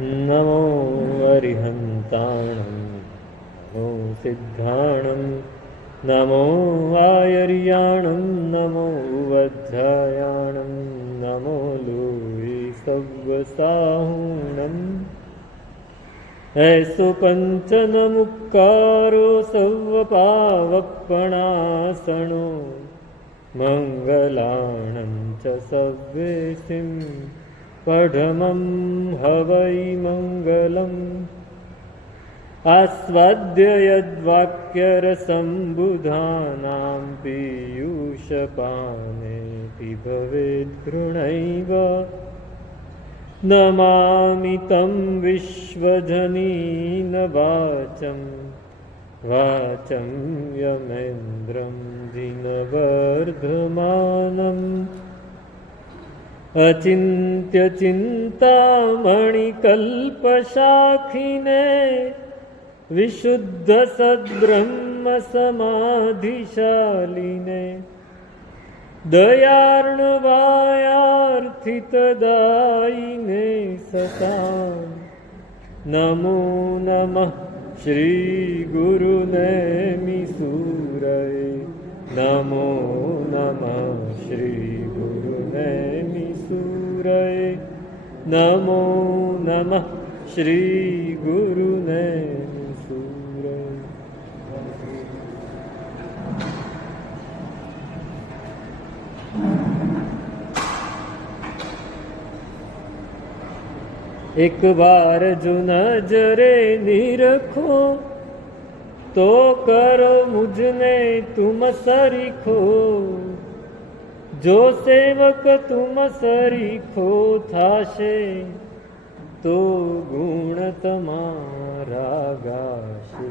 નમો અરિહંતાણં નમો સિદ્ધાણં નમો આયર્યાણં નમો વધ્યાયાણં નમો લોય સવ્વસાહૂણં ऐसो पंचन मुक्कारो सव्वपावपणासनो मंगलाणं च सव्वेसिं पढमं हवै मंगलम् आस्वाद्य यद्वाक्यरसम्बुधानां पीयूषपानेति भवेत् घृणैव नमामि तं विश्वजनीन वाचं वाचं यमेन्द्रं जिनवर्धमानम् अचिन्त्य चिन्तामणिकल्पशाखिने विशुद्ध सद्ब्रह्म समाधिशालिने दयार्णवायार्थितदायिने सतां नमो नमः श्रीगुरुनेमिसूरये नमो नमः श्रीगुरुनेमिसूरये नमो नमः श्रीगुरुनेमिसूरये। एक बार जो नजरे निरखो तो करो मुझने तुम सरीखो जो सेवक तुम सरीखो थाशे तो गुण तमारा गाशे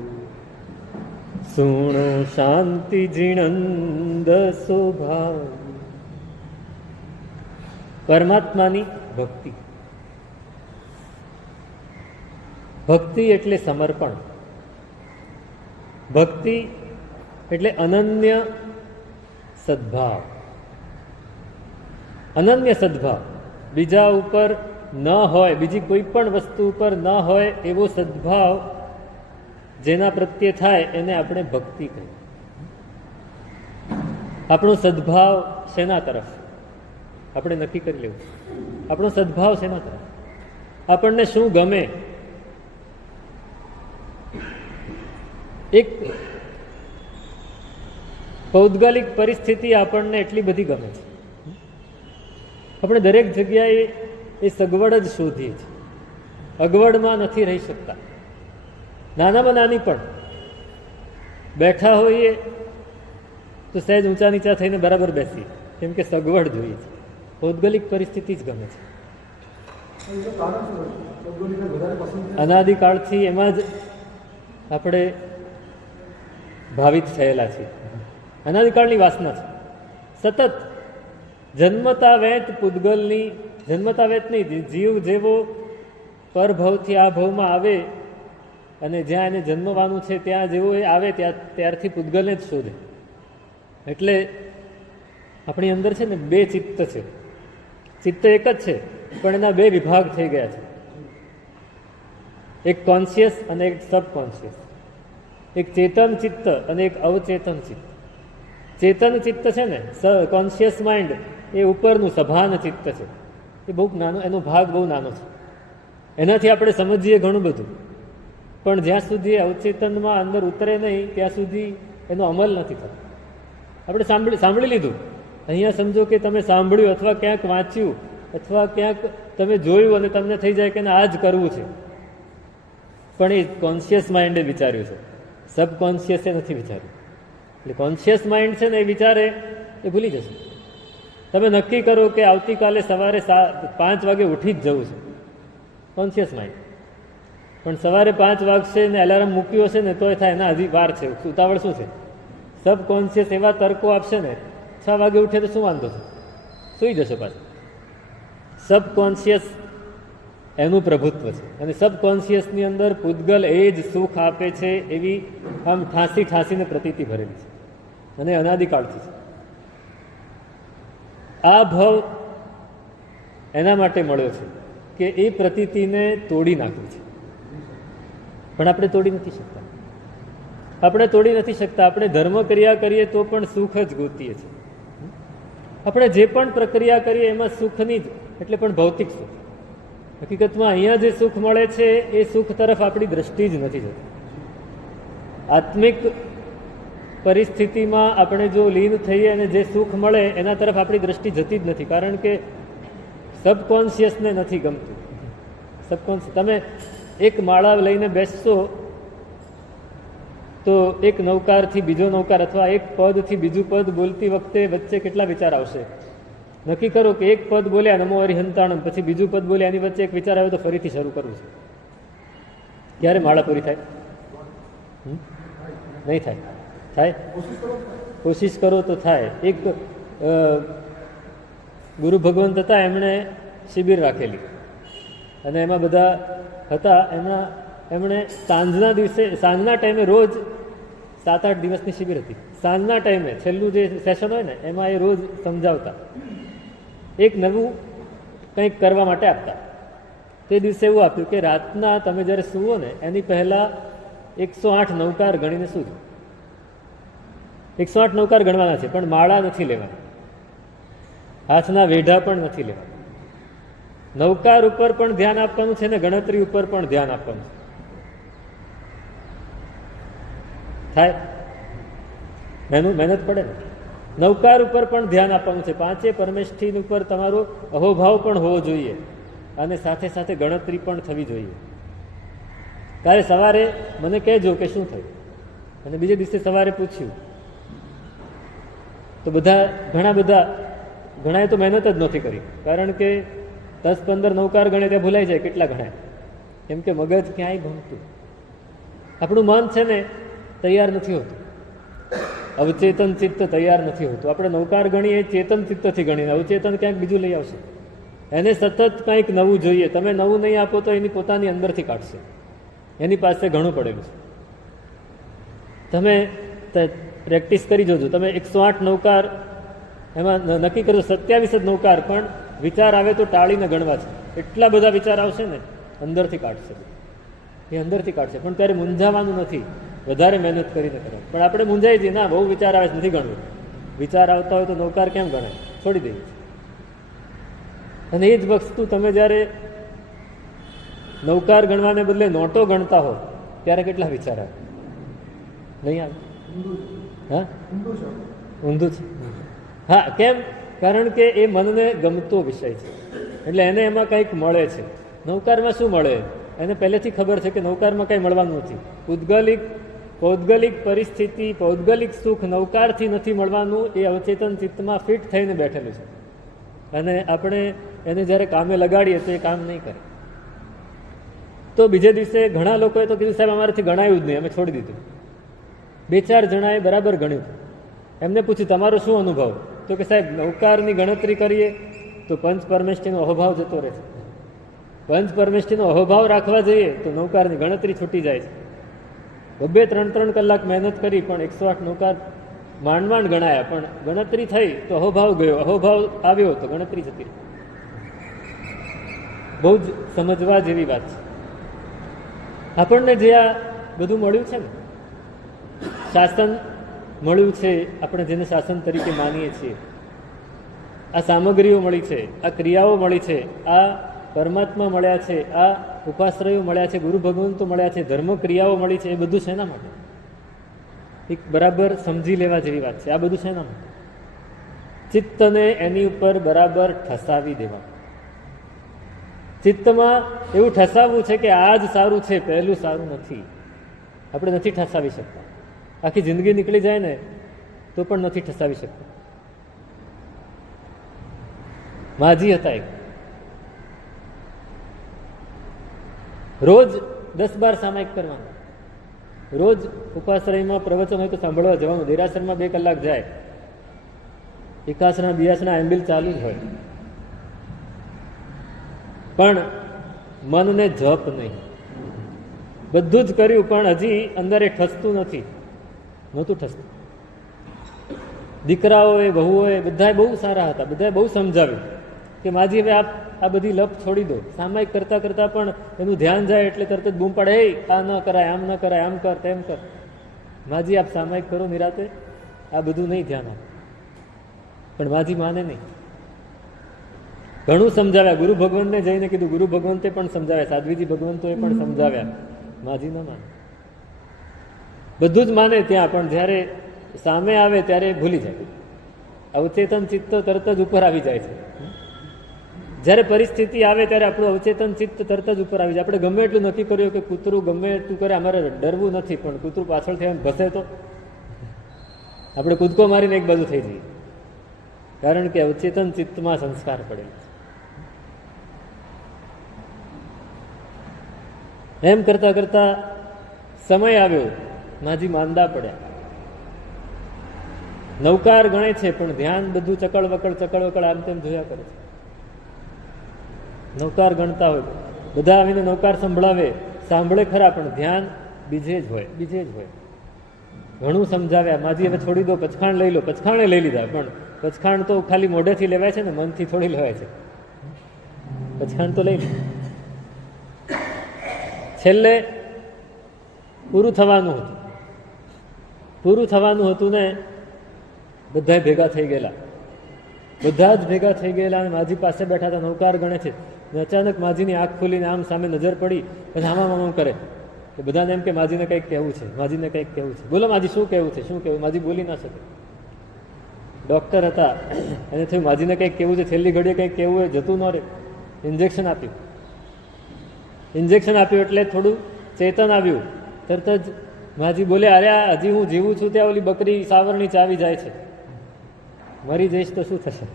सुनो शांति जिणंद स्वभाव। परमात्मानी भक्ति ભક્તિ એટલે સમર્પણ, ભક્તિ એટલે અનન્ય સદ્ભાવ. અનન્ય સદ્ભાવ બીજા ઉપર ન હોય, બીજી કોઈ પણ વસ્તુ ઉપર ન હોય એવો સદ્ભાવ જેના પ્રત્યે થાય એને આપણે ભક્તિ કહીએ. આપણો સદ્ભાવ શેના તરફ આપણે નક્કી કરી લેવું. આપણો સદ્ભાવ શેના તરફ, આપણને શું ગમે. એક પૌદ્ગલિક પરિસ્થિતિ આપણને એટલી બધી ગમે છે, આપણે દરેક જગ્યાએ એ સગવડ જ શોધીએ છીએ, અગવડમાં નથી રહી શકતા. નાનામાં નાની પણ બેઠા હોઈએ તો સહેજ ઊંચા નીચા થઈને બરાબર બેસીએ, કેમ કે સગવડ જોઈએ છે. પૌદ્ગલિક પરિસ્થિતિ જ ગમે છે. અનાદિકાળથી એમાં જ આપણે ભાવિત થયેલા છે. અનાદિકાળની વાસના છે. સતત જન્મતા વેત પૂતગલની, જન્મતા વેત નહીં, જીવ જેવો પરભવથી આ ભવમાં આવે અને જ્યાં એને જન્મવાનું છે ત્યાં જેવો એ આવે ત્યારથી પૂતગલને જ શોધે. એટલે આપણી અંદર છે ને બે ચિત્ત છે. ચિત્ત એક જ છે પણ એના બે વિભાગ થઈ ગયા છે, એક કોન્શિયસ અને એક સબકોન્શિયસ, એક ચેતન ચિત્ત અને એક અવચેતન ચિત્ત. ચેતન ચિત્ત છે ને, કોન્શિયસ માઇન્ડ, એ ઉપરનું સભાન ચિત્ત છે. એ બહુ નાનો, એનો ભાગ બહુ નાનો છે. એનાથી આપણે સમજીએ ઘણું બધું, પણ જ્યાં સુધી અવચેતનમાં અંદર ઉતરે નહીં ત્યાં સુધી એનો અમલ નથી થતો. આપણે સાંભળી લીધું, અહીંયા સમજો કે તમે સાંભળ્યું અથવા ક્યાંક વાંચ્યું અથવા ક્યાંક તમે જોયું અને તમને થઈ જાય કે આ જ કરવું છે, પણ એ કોન્શિયસ માઇન્ડે વિચાર્યું છે, સબકોન્શિયસે નથી વિચાર્યું. એટલે કોન્શિયસ માઇન્ડ છે ને એ વિચારે એ ભૂલી જશે. તમે નક્કી કરો કે આવતીકાલે સવારે 5 વાગે ઉઠી જ જવું છે, કોન્શિયસ માઇન્ડ. પણ સવારે 5 વાગશે ને એલાર્મ મૂક્યું હશે ને તોય થાય ના, હજી વાર છે, ઉતાવળ શું છે. સબકોન્શિયસ એવા તર્કો આપશે ને 6 વાગે ઉઠે તો શું વાંધો છે, સૂઈ જશો પાછું. સબકોન્શિયસ એનું પ્રભુત્વ છે અને સબકોન્શિયસની અંદર પૂતગલ એ જ સુખ આપે છે એવી આમ ઠાંસીને પ્રતીતિ ભરેલી છે અને અનાદિકાળથી છે. આ ભાવ એના માટે મળ્યો છે કે એ પ્રતીતિને તોડી નાખવી છે. પણ આપણે તોડી નથી શકતા. આપણે તોડી નથી શકતા. આપણે ધર્મ ક્રિયા કરીએ તો પણ સુખ જ ગોતીએ છીએ. આપણે જે પણ પ્રક્રિયા કરીએ એમાં સુખની જ, એટલે પણ ભૌતિક સુખ. હકીકતમાં અહીંયા જે સુખ મળે છે એ સુખ તરફ આપણી દ્રષ્ટિ જ નથી જતી. આત્મિક પરિસ્થિતિમાં આપણે જો લીન થઈએ અને જે સુખ મળે એના તરફ આપણી દ્રષ્ટિ જતી જ નથી. કારણ કે સબકોન્શિયસને નથી ગમતું. સબકોન્શિયસ, તમે એક માળા લઈને બેસશો તો એક નૌકારથી બીજો નૌકાર અથવા એક પદથી બીજું પદ બોલતી વખતે વચ્ચે કેટલા વિચાર આવશે? નક્કી કરો કે એક પદ બોલ્યા નમો હરિહંતાણમ, પછી બીજું પદ બોલ્યા, એની વચ્ચે એક વિચાર આવે તો ફરીથી શરૂ કરવું છે. ક્યારે માળા પૂરી થાય? નહીં થાય. થાય? કોશિશ કરો તો થાય. એક ગુરુ ભગવંત હતા, એમણે શિબિર રાખેલી અને એમાં બધા હતા. એમણે સાંજના દિવસે, સાંજના ટાઈમે રોજ 7-8 દિવસની શિબિર હતી. સાંજના ટાઈમે છેલ્લું જે સેશન હોય ને એમાં એ રોજ સમજાવતા, એક નવું કંઈક કરવા માટે આપતા. તે દિવસે એવું આપ્યું કે રાતના તમે જ્યારે સૂવો ને એની પહેલાં 108 નૌકાર ગણીને સૂજો. 108 નૌકાર ગણવાના છે, પણ માળા નથી લેવાના, હાથના વેઢા પણ નથી લેવાના. નૌકાર ઉપર પણ ધ્યાન આપવાનું છે ને ગણતરી ઉપર પણ ધ્યાન આપવાનું છે. થાય? મહેનત પડે ને. નૌકાર ઉપર પણ ધ્યાન આપવાનું છે. 5 પરમેષ્ઠી ઉપર તમારો અહોભાવ પણ હોવો જોઈએ અને સાથે સાથે ગણતરી પણ થવી જોઈએ. ત્યારે સવારે મને કહેજો કે શું થયું, અને બીજે દિવસે સવારે પૂછ્યું તો ઘણાએ તો મહેનત જ નથી કરી. કારણ કે 10-15 નૌકાર ગણે ત્યાં ભૂલાઈ જાય કેટલા ગણાય, કેમ કે મગજ ક્યાંય ભણતું. આપણું મન છે ને તૈયાર નથી હોતું. અવચેતન ચિત્ત તૈયાર નથી હોતું. આપણે નૌકાર ગણીએ ચેતન ચિત્તથી ગણીને, અવચેતન ક્યાંક બીજું લઈ આવશે. એને સતત કંઈક નવું જોઈએ. તમે નવું નહીં આપો તો એની પોતાની અંદરથી કાઢશે. એની પાસે ઘણું પડેલું છે. તમે પ્રેક્ટિસ કરી જોજો. તમે 108 નૌકાર એમાં નક્કી કરજો 27 જ નૌકાર, પણ વિચાર આવે તો ટાળીને ગણવા છે. એટલા બધા વિચાર આવશે ને અંદરથી કાઢશે. એ અંદરથી કાઢશે. પણ ત્યારે મૂંઝાવાનું નથી, વધારે મહેનત કરીને કરવાનું. પણ આપણે મૂંઝાઈ જઈએ, ના બહુ વિચાર આવે છે નથી ગણવું. વિચાર આવતા હોય તો નૌકાર કેમ ગણાય, છોડી દઈએ. અને એ જ વસ્તુ તમે જ્યારે નૌકાર ગણવાને બદલે નોટો ગણતા હો ત્યારે કેટલા વિચાર આવે? નહીં આવે? હા, ઊંધું છે. હા, કેમ? કારણ કે એ મનને ગમતો વિષય છે, એટલે એને એમાં કંઈક મળે છે. નૌકારમાં શું મળે એને પહેલેથી ખબર છે કે નૌકારમાં કંઈ મળવાનું નથી. પૌદ્ગલિક પરિસ્થિતિ, પૌદ્ગલિક સુખ નૌકારથી નથી મળવાનું. એ અવચેતન ચિત્તમાં ફિટ થઈને બેઠેલું છે, અને આપણે એને જ્યારે કામે લગાડીએ તો એ કામ નહીં કરે. તો બીજે દિવસે ઘણા લોકોએ તો કીધું સાહેબ અમારાથી ગણાયું જ નહીં, અમે છોડી દીધું. 2-4 જણાએ બરાબર ગણ્યું. એમને પૂછ્યું તમારો શું અનુભવ? તો કે સાહેબ નૌકારની ગણતરી કરીએ તો પંચ પરમેષ્ઠીનો અહોભાવ જતો રહે છે. પંચ પરમેષ્ઠીનો અહોભાવ રાખવા જઈએ તો નૌકારની ગણતરી છૂટી જાય છે. 2-3 કલાક મહેનત કરી પણ 108 નૌકાર માંડ ગણાયા, પણ ગણતરી થઈ તો અહોભાવ ગયો, અહોભાવ આવ્યો તો ગણતરી જતી રહી. બહુ જ સમજવા જેવી વાત છે. આપણને જે આ બધું મળ્યું છે ને, શાસન મળ્યું છે, આપણે જેને શાસન તરીકે માનીએ છીએ, આ સામગ્રીઓ મળી છે, આ ક્રિયાઓ મળી છે, આ પરમાત્મા મળ્યા છે, આ ઉપાશ્રયો મળ્યા છે, ગુરુ ભગવંતો મળ્યા છે, ધર્મ ક્રિયાઓ મળી છે, એ બધું શેના માટે? એક બરાબર સમજી લેવા જેવી વાત છે. આ બધું શેના માટે? ચિત્તને એની ઉપર બરાબર ઠસાવી દેવા. ચિત્તમાં એવું ઠસાવવું છે કે આ જ સારું છે, પહેલું સારું નથી. આપણે નથી ઠસાવી શકતા. આખી જિંદગી નીકળી જાય ને તો પણ નથી ઠસાવી શકતા. માજી હતા એક, રોજ 10-12 સામાયિક કરવાના. રોજ ઉપાશ્રયમાં પ્રવચન હોય તો સાંભળવા જવાનું. દેરાસરમાં 2 કલાક જાય. એકાસના બિયાસના એમ્બિલ ચાલુ જ હોય, પણ મનને જપ નહીં. બધું જ કર્યું પણ હજી અંદર એ ઠસતું નથી, નહોતું ઠસતું. દીકરાઓએ, વહુઓએ બધાએ બહુ સારા હતા, બધાએ બહુ સમજાવ્યું કે માજી હવે આપ આ બધી લપ છોડી દો. સામાયિક કરતાં કરતાં પણ એનું ધ્યાન જાય એટલે તરત જ બૂમ પાડે, આ ન કરાય, આમ ન કરાય, આમ કર, તેમ કર. માજી આપ સામાયિક કરો નિરાતે, આ બધું નહીં ધ્યાન આપ. પણ માજી માને નહીં. ઘણું સમજાવ્યા, ગુરુ ભગવંતને જઈને કીધું, ગુરુ ભગવંતે પણ સમજાવ્યા, સાધ્વીજી ભગવંતોએ પણ સમજાવ્યા, માજી ન માને. બધું જ માને ત્યાં, પણ જ્યારે સામે આવે ત્યારે ભૂલી જાય. અવચેતન ચિત્ત તરત જ ઉપર આવી જાય છે. જ્યારે પરિસ્થિતિ આવે ત્યારે આપણું અવચેતન ચિત્ત તરત જ ઉપર આવી જાય. આપણે ગમે એટલું નક્કી કર્યું કે કૂતરું ગમે એટલું કરે, અમારે ડરવું નથી, પણ કૂતરું પાછળથી એમ ભસે તો આપણે કૂદકો મારીને એક બાજુ થઈ જઈએ, કારણ કે અવચેતન ચિત્તમાં સંસ્કાર પડેલો છે. એમ કરતા કરતા સમય આવ્યો, માજી માંદા પડ્યા. નૌકાર ગણે છે પણ ધ્યાન બધું ચકળ વકળ આમ તેમ જોયા કરે છે. નૌકાર ગણતા હોય, બધા આવીને નૌકાર સંભળાવે, સાંભળે ખરા, પણ ધ્યાન બીજે જ હોય. ઘણું સમજાવ્યા, માજી હવે છોડી દો, પચખાણ લઈ લો. પચખાણે લઈ લીધા, પણ પચખાણ તો ખાલી મોઢેથી લેવાય છે ને, મનથી થોડી લેવાય છે. પચખાણ તો લઈ લે. છેલ્લે પૂરું થવાનું હતું ને બધા ભેગા થઈ ગયેલા. બધા જ ભેગા થઈ ગયેલા અને માજી પાસે બેઠા હતા, નૌકાર ગણે છે. અચાનક માજીની આંખ ખુલીને આમ સામે નજર પડી, પછી આમ કરે કે બધાને એમ કે માજીને કંઈક કહેવું છે, માજીને કંઈક કહેવું છે. બોલો માજી, શું કહેવું છે, શું કહેવું? માજી બોલી ના શકે. ડૉક્ટર હતા, એને થયું માજીને કંઈક કહેવું છે, છેલ્લી ઘડીએ કંઈક કહેવું હોય, જતું ન રહે. ઇન્જેક્શન આપ્યું એટલે થોડું ચેતન આવ્યું. તરત જ માજી બોલે, અરે હજી હું જીવું છું ત્યાં ઓલી બકરી સાવરણી ચાવી જાય છે, મરી જઈશ તો શું થશે?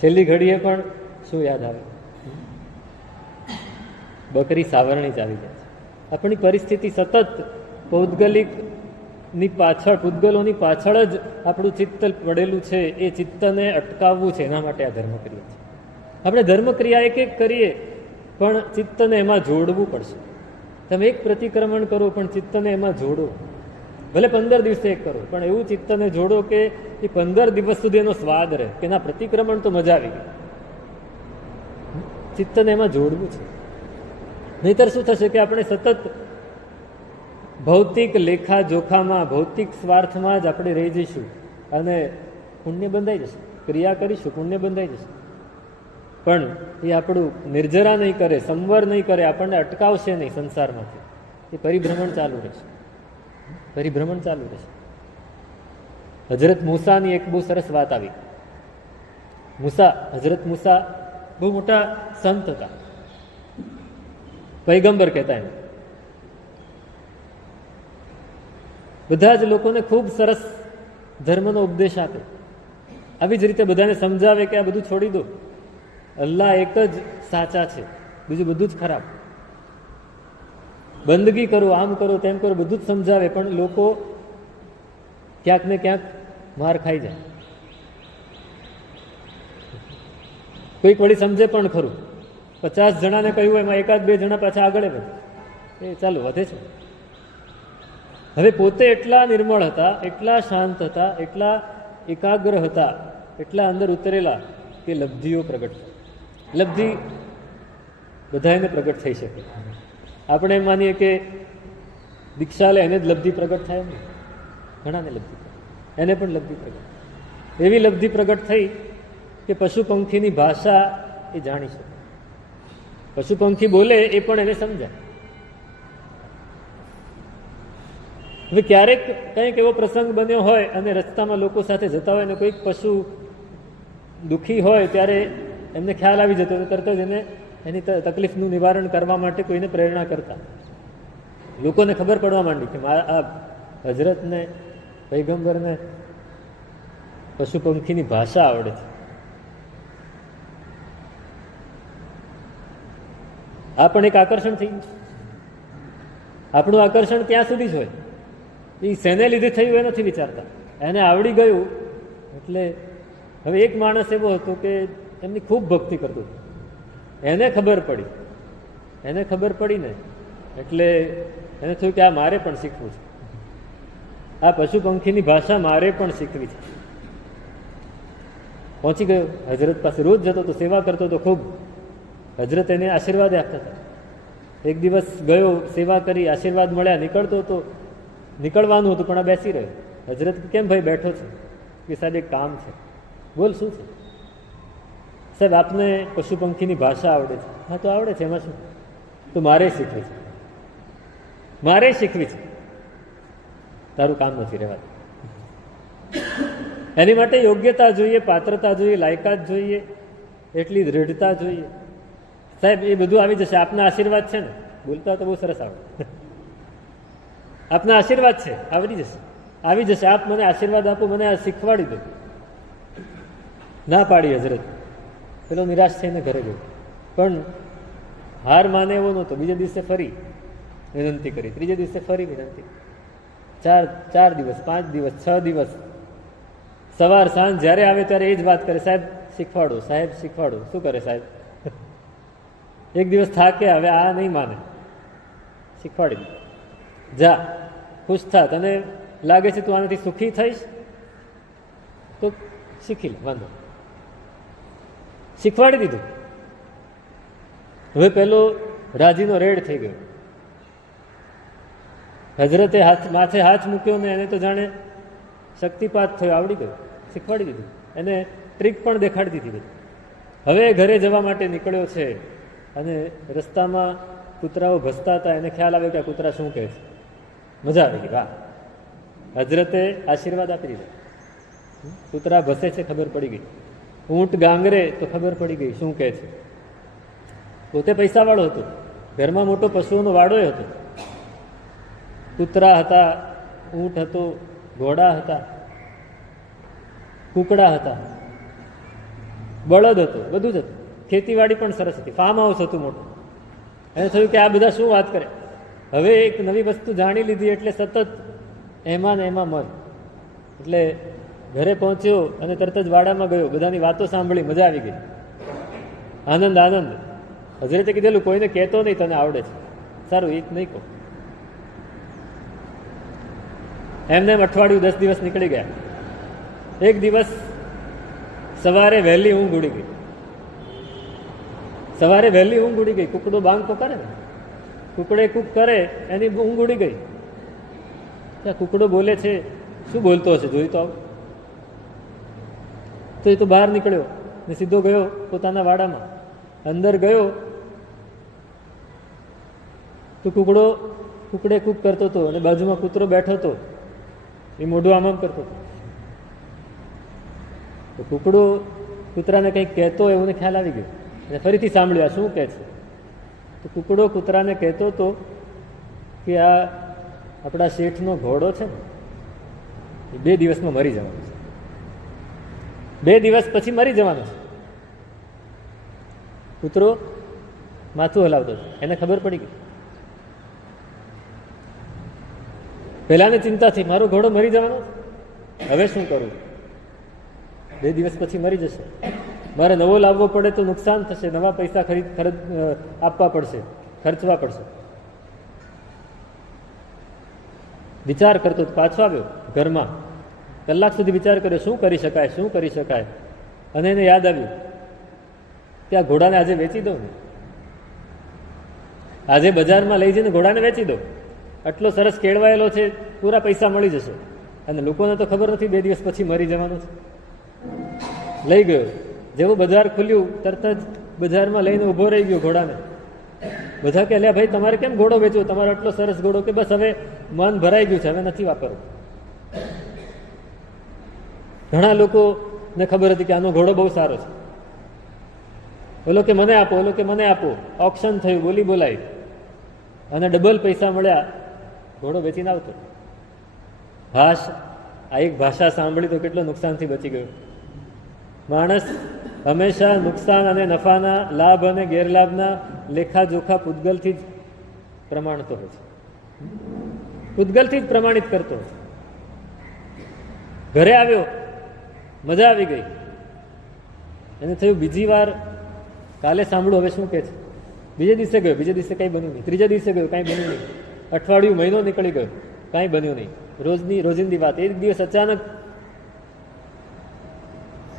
છેલ્લી ઘડીએ પણ શું યાદ આવે? બકરી સાવરણી ચાવી જાય છે. આપણી પરિસ્થિતિ સતત પૂતગલોની પાછળ જ આપણું ચિત્ત પડેલું છે. એ ચિત્તને અટકાવવું છે, એના માટે આ ધર્મક્રિયા છે. આપણે ધર્મક્રિયા એક કરીએ, પણ ચિત્તને એમાં જોડવું પડશે. તમે એક પ્રતિક્રમણ કરો, પણ ચિત્તને એમાં જોડો. ભલે 15 દિવસે એક કરો, પણ એવું ચિત્તને જોડો કે એ 15 દિવસ સુધી એનો સ્વાદ રહે, કે ના પ્રતિક્રમણ તો મજા આવી ગઈ. ચિત્તને એમાં જોડવું છે. નહીતર શું થશે કે આપણે સતત ભૌતિક લેખાજોખામાં, ભૌતિક સ્વાર્થમાં જ આપણે રહી જઈશું અને પુણ્ય બંધાઈ જશે. ક્રિયા કરીશું, પુણ્ય બંધાઈ જશે, પણ એ આપણું નિર્જરા નહીં કરે, સંવર નહીં કરે, આપણને અટકાવશે નહીં સંસારમાંથી. એ પરિભ્રમણ ચાલુ રહેશે. હજરત મૂસાની એક બહુ સરસ વાત આવી. હજરત મૂસા બહુ મોટા સંત હતા, પૈગંબર કહેતા એને. બધા જ લોકોને ખૂબ સરસ ધર્મનો ઉપદેશ આપે. આવી જ રીતે બધાને સમજાવે કે આ બધું છોડી દો, અલ્લાહ એક જ સાચા છે, બીજું બધું જ ખરાબ. બંદગી કરો, આમ કરો, તેમ કરો, બધું જ સમજાવે, પણ લોકો ક્યાંક ને ક્યાંક માર ખાઈ જાય. કોઈક વળી સમજે પણ ખરું. 50 જણાને કહ્યું, એમાં 1-2 જણા પાછા આગળ વધે, એ ચાલો વધે છે. હવે પોતે એટલા નિર્મળ હતા, એટલા શાંત હતા, એટલા એકાગ્ર હતા, એટલા અંદર ઉતરેલા કે લબ્ધિઓ પ્રગટ થાય. લબ્ધિ બધા એને પ્રગટ થઈ શકે. આપણે એમ માનીએ કે દીક્ષા લે એને જ લબ્ધિ પ્રગટ થાય, ને ઘણાને લબ્ધિ, એને પણ લબ્ધિ પ્રગટ. એવી લબ્ધિ પ્રગટ થઈ કે પશુ પંખીની ભાષા એ જાણી શકે. પશુ પંખી બોલે એ પણ એને સમજાય. હવે ક્યારેક કંઈક એવો પ્રસંગ બન્યો હોય અને રસ્તામાં લોકો સાથે જતા હોય અને કોઈક પશુ દુઃખી હોય, ત્યારે એમને ખ્યાલ આવી જતો, તરત જ એને એની તકલીફનું નિવારણ કરવા માટે કોઈને પ્રેરણા કરતા. લોકોને ખબર પડવા માંડી કે આ હજરતને, પૈગંબરને પશુ પંખીની ભાષા આવડે છે. આ પણ એક આકર્ષણ થઈ ગયું. આપણું આકર્ષણ ત્યાં સુધી જ હોય. એ શેને લીધે થયું એ નથી વિચારતા, એને આવડી ગયું. એટલે હવે એક માણસ એવો હતો કે એમની ખૂબ ભક્તિ કરતો હતો. એને ખબર પડી ને એટલે એને થયું કે આ મારે પણ શીખવું છે, આ પશુ પંખીની ભાષા મારે પણ શીખવી છે. પહોંચી ગયો હજરત પાસે, રોજ જતો હતો, સેવા કરતો હતો ખૂબ. હજરત એને આશીર્વાદ આપતા હતા. એક દિવસ ગયો, સેવા કરી, આશીર્વાદ મળ્યા, નીકળતો હતો, નીકળવાનું હતું પણ આ બેસી રહ્યો. હજરત કેમ ભાઈ બેઠો છે? કે સાહેબ એક કામ છે. બોલ શું છે? સાહેબ આપને પશુ પંખીની ભાષા આવડે છે? હા તો આવડે છે, એમાં શું? તો મારે શીખવી છે, મારે શીખવી છે. તારું કામ નથી, રહેવા દે. એની માટે યોગ્યતા જોઈએ, પાત્રતા જોઈએ, લાયકાત જોઈએ, એટલી દૃઢતા જોઈએ. સાહેબ એ બધું આવી જશે, આપના આશીર્વાદ છે ને. બોલતા તો બહુ સરસ આવડે. આપના આશીર્વાદ છે, આવડી જશે, આવી જશે. આપ મને આશીર્વાદ આપો, મને આ શીખવાડી દો. ના પાડી હજરત. પેલો નિરાશ થઈને ઘરે ગયો, પણ હાર માને એવો નહોતો. બીજે દિવસે ફરી વિનંતી કરી, ત્રીજે દિવસે ફરી વિનંતી. 4 દિવસ, 5 દિવસ, 6 દિવસ, સવાર સાંજ જ્યારે આવે ત્યારે એ જ વાત કરે, સાહેબ શીખવાડો, સાહેબ શીખવાડો. શું કરે સાહેબ? એક દિવસ થાકે, હવે આ નહીં માને, શીખવાડી દીધું. જા, ખુશ થા, તને લાગે છે તું આનાથી સુખી થઈશ તો શીખી લે, વાંધો. શીખવાડી દીધું. હવે પેલો રાજીનો રેડ થઈ ગયો. હજરતે માથે હાથ મૂક્યો ને એને તો જાણે શક્તિપાત થયો, આવડી ગયો, શીખવાડી દીધું. એને ટ્રીક પણ દેખાડી દીધી. હવે ઘરે જવા માટે નીકળ્યો છે અને રસ્તામાં કૂતરાઓ ભસતા હતા. એને ખ્યાલ આવ્યો કે આ કૂતરા શું કહે છે. મજા આવી ગઈ, વાહ. હજરતે આશીર્વાદ આપી દીધા. કૂતરા ભસે છે, ખબર પડી ગઈ. ઊંટ ગાંગરે તો ખબર પડી ગઈ શું કહે છે. પોતે પૈસાવાળો હતો, ઘરમાં મોટો પશુઓનો વાડો હતો. કૂતરા હતા, ઊંટ હતો, ઘોડા હતા, કૂકડા હતા, બળદ હતો, બધું જ હતું. ખેતીવાડી પણ સરસ હતી, ફાર્મ હાઉસ હતું મોટું. એને થયું કે આ બધા શું વાત કરે. હવે એક નવી વસ્તુ જાણી લીધી એટલે સતત એમાં ને એમાં મન. એટલે ઘરે પહોંચ્યો અને તરત જ વાડામાં ગયો, બધાની વાતો સાંભળી, મજા આવી ગઈ, આનંદ આનંદ. હજરતે કીધેલું કોઈને કહેતો નહીં, તને આવડે છે, સારું એક નહીં કહો. એમને અઠવાડિયું 10 દિવસ નીકળી ગયા. એક દિવસ સવારે વહેલી ઊંઘ ઉડી ગઈ. સવારે વહેલી ઊંઘ ઉડી ગઈ. કુકડો બાંગતો કરે ને, કુકડે કૂક કરે, એની ઊંઘ ઉડી ગઈ. ત્યાં કુકડો બોલે છે, શું બોલતો હશે જોઈ તો આવ. તો એ તો બહાર નીકળ્યો ને સીધો ગયો પોતાના વાડામાં. અંદર ગયો તો કુકડે કૂક કરતો હતો અને બાજુમાં કૂતરો બેઠો હતો, એ મોઢું આમ કરતો હતો. તો કૂકડો કૂતરાને કંઈક કહેતો એવું ને ખ્યાલ આવી ગયો અને ફરીથી સાંભળ્યું આ શું કહે છે. તો કૂકડો કૂતરાને કહેતો હતો કે આ આપણા શેઠનો ઘોડો છે ને, એ 2 દિવસમાં મરી જવાનો છે, 2 દિવસ પછી મરી જવાનો છે. કૂતરો માથું હલાવતો હતો, એને ખબર પડી ગઈ. પહેલાને ચિંતા થઈ, મારો ઘોડો મરી જવાનો, હવે શું કરવું? 2 દિવસ પછી મરી જશે, મારે નવો લાવવો પડે તો નુકસાન થશે, નવા પૈસા આપવા પડશે, ખર્ચવા પડશે. વિચાર કરતો પાછો આવ્યો ઘરમાં. કલાક સુધી વિચાર કર્યો, શું કરી શકાય, શું કરી શકાય. અને એને યાદ આવ્યું કે આ ઘોડાને આજે વેચી દઉં ને, આજે બજારમાં લઈ જઈને ઘોડાને વેચી દઉં, આટલો સરસ કેળવાયેલો છે, પૂરા પૈસા મળી જશે. અને લોકોને તો ખબર નથી 2 દિવસ પછી મરી જવાનું છે. લઈ ગયો. જેવું બજાર ખુલ્યું તરત જ બજારમાં લઈને ઊભો રહી ગયો ઘોડાને. બધા કે અલ્યા ભાઈ તમારે કેમ ઘોડો વેચવો, તમારો આટલો સરસ ઘોડો. કે બસ હવે મન ભરાઈ ગયું છે, હવે નથી વાપરવું. ઘણા લોકોને ખબર હતી કે આનો ઘોડો બહુ સારો છે. ઓલો કે મને આપો, ઓલો કે મને આપો. ઓપ્શન થયું, બોલી બોલાઈ અને ડબલ પૈસા મળ્યા. ઘોડો વેચીને આવતો. આ એક ભાષા સાંભળી તો કેટલો નુકસાનથી બચી ગયો. માણસ હંમેશા નુકસાન અને નફાના, લાભ અને ગેરલાભના લેખાજોખા પૂતગલથી જ પ્રમાણતો હોય છે, પૂતગલથી જ પ્રમાણિત કરતો હોય છે. ઘરે આવ્યો, મજા આવી ગઈ. એને થયું બીજી વાર કાલે સાંભળું હવે શું કહે છે. બીજે દિવસે ગયો, બીજે દિવસે કંઈ બન્યું નહીં. ત્રીજા દિવસે ગયો, કાંઈ બન્યું નહીં. અઠવાડિયું, મહિનો નીકળી ગયો, કાંઈ બન્યું નહીં. રોજિંદી વાત. એક દિવસ અચાનક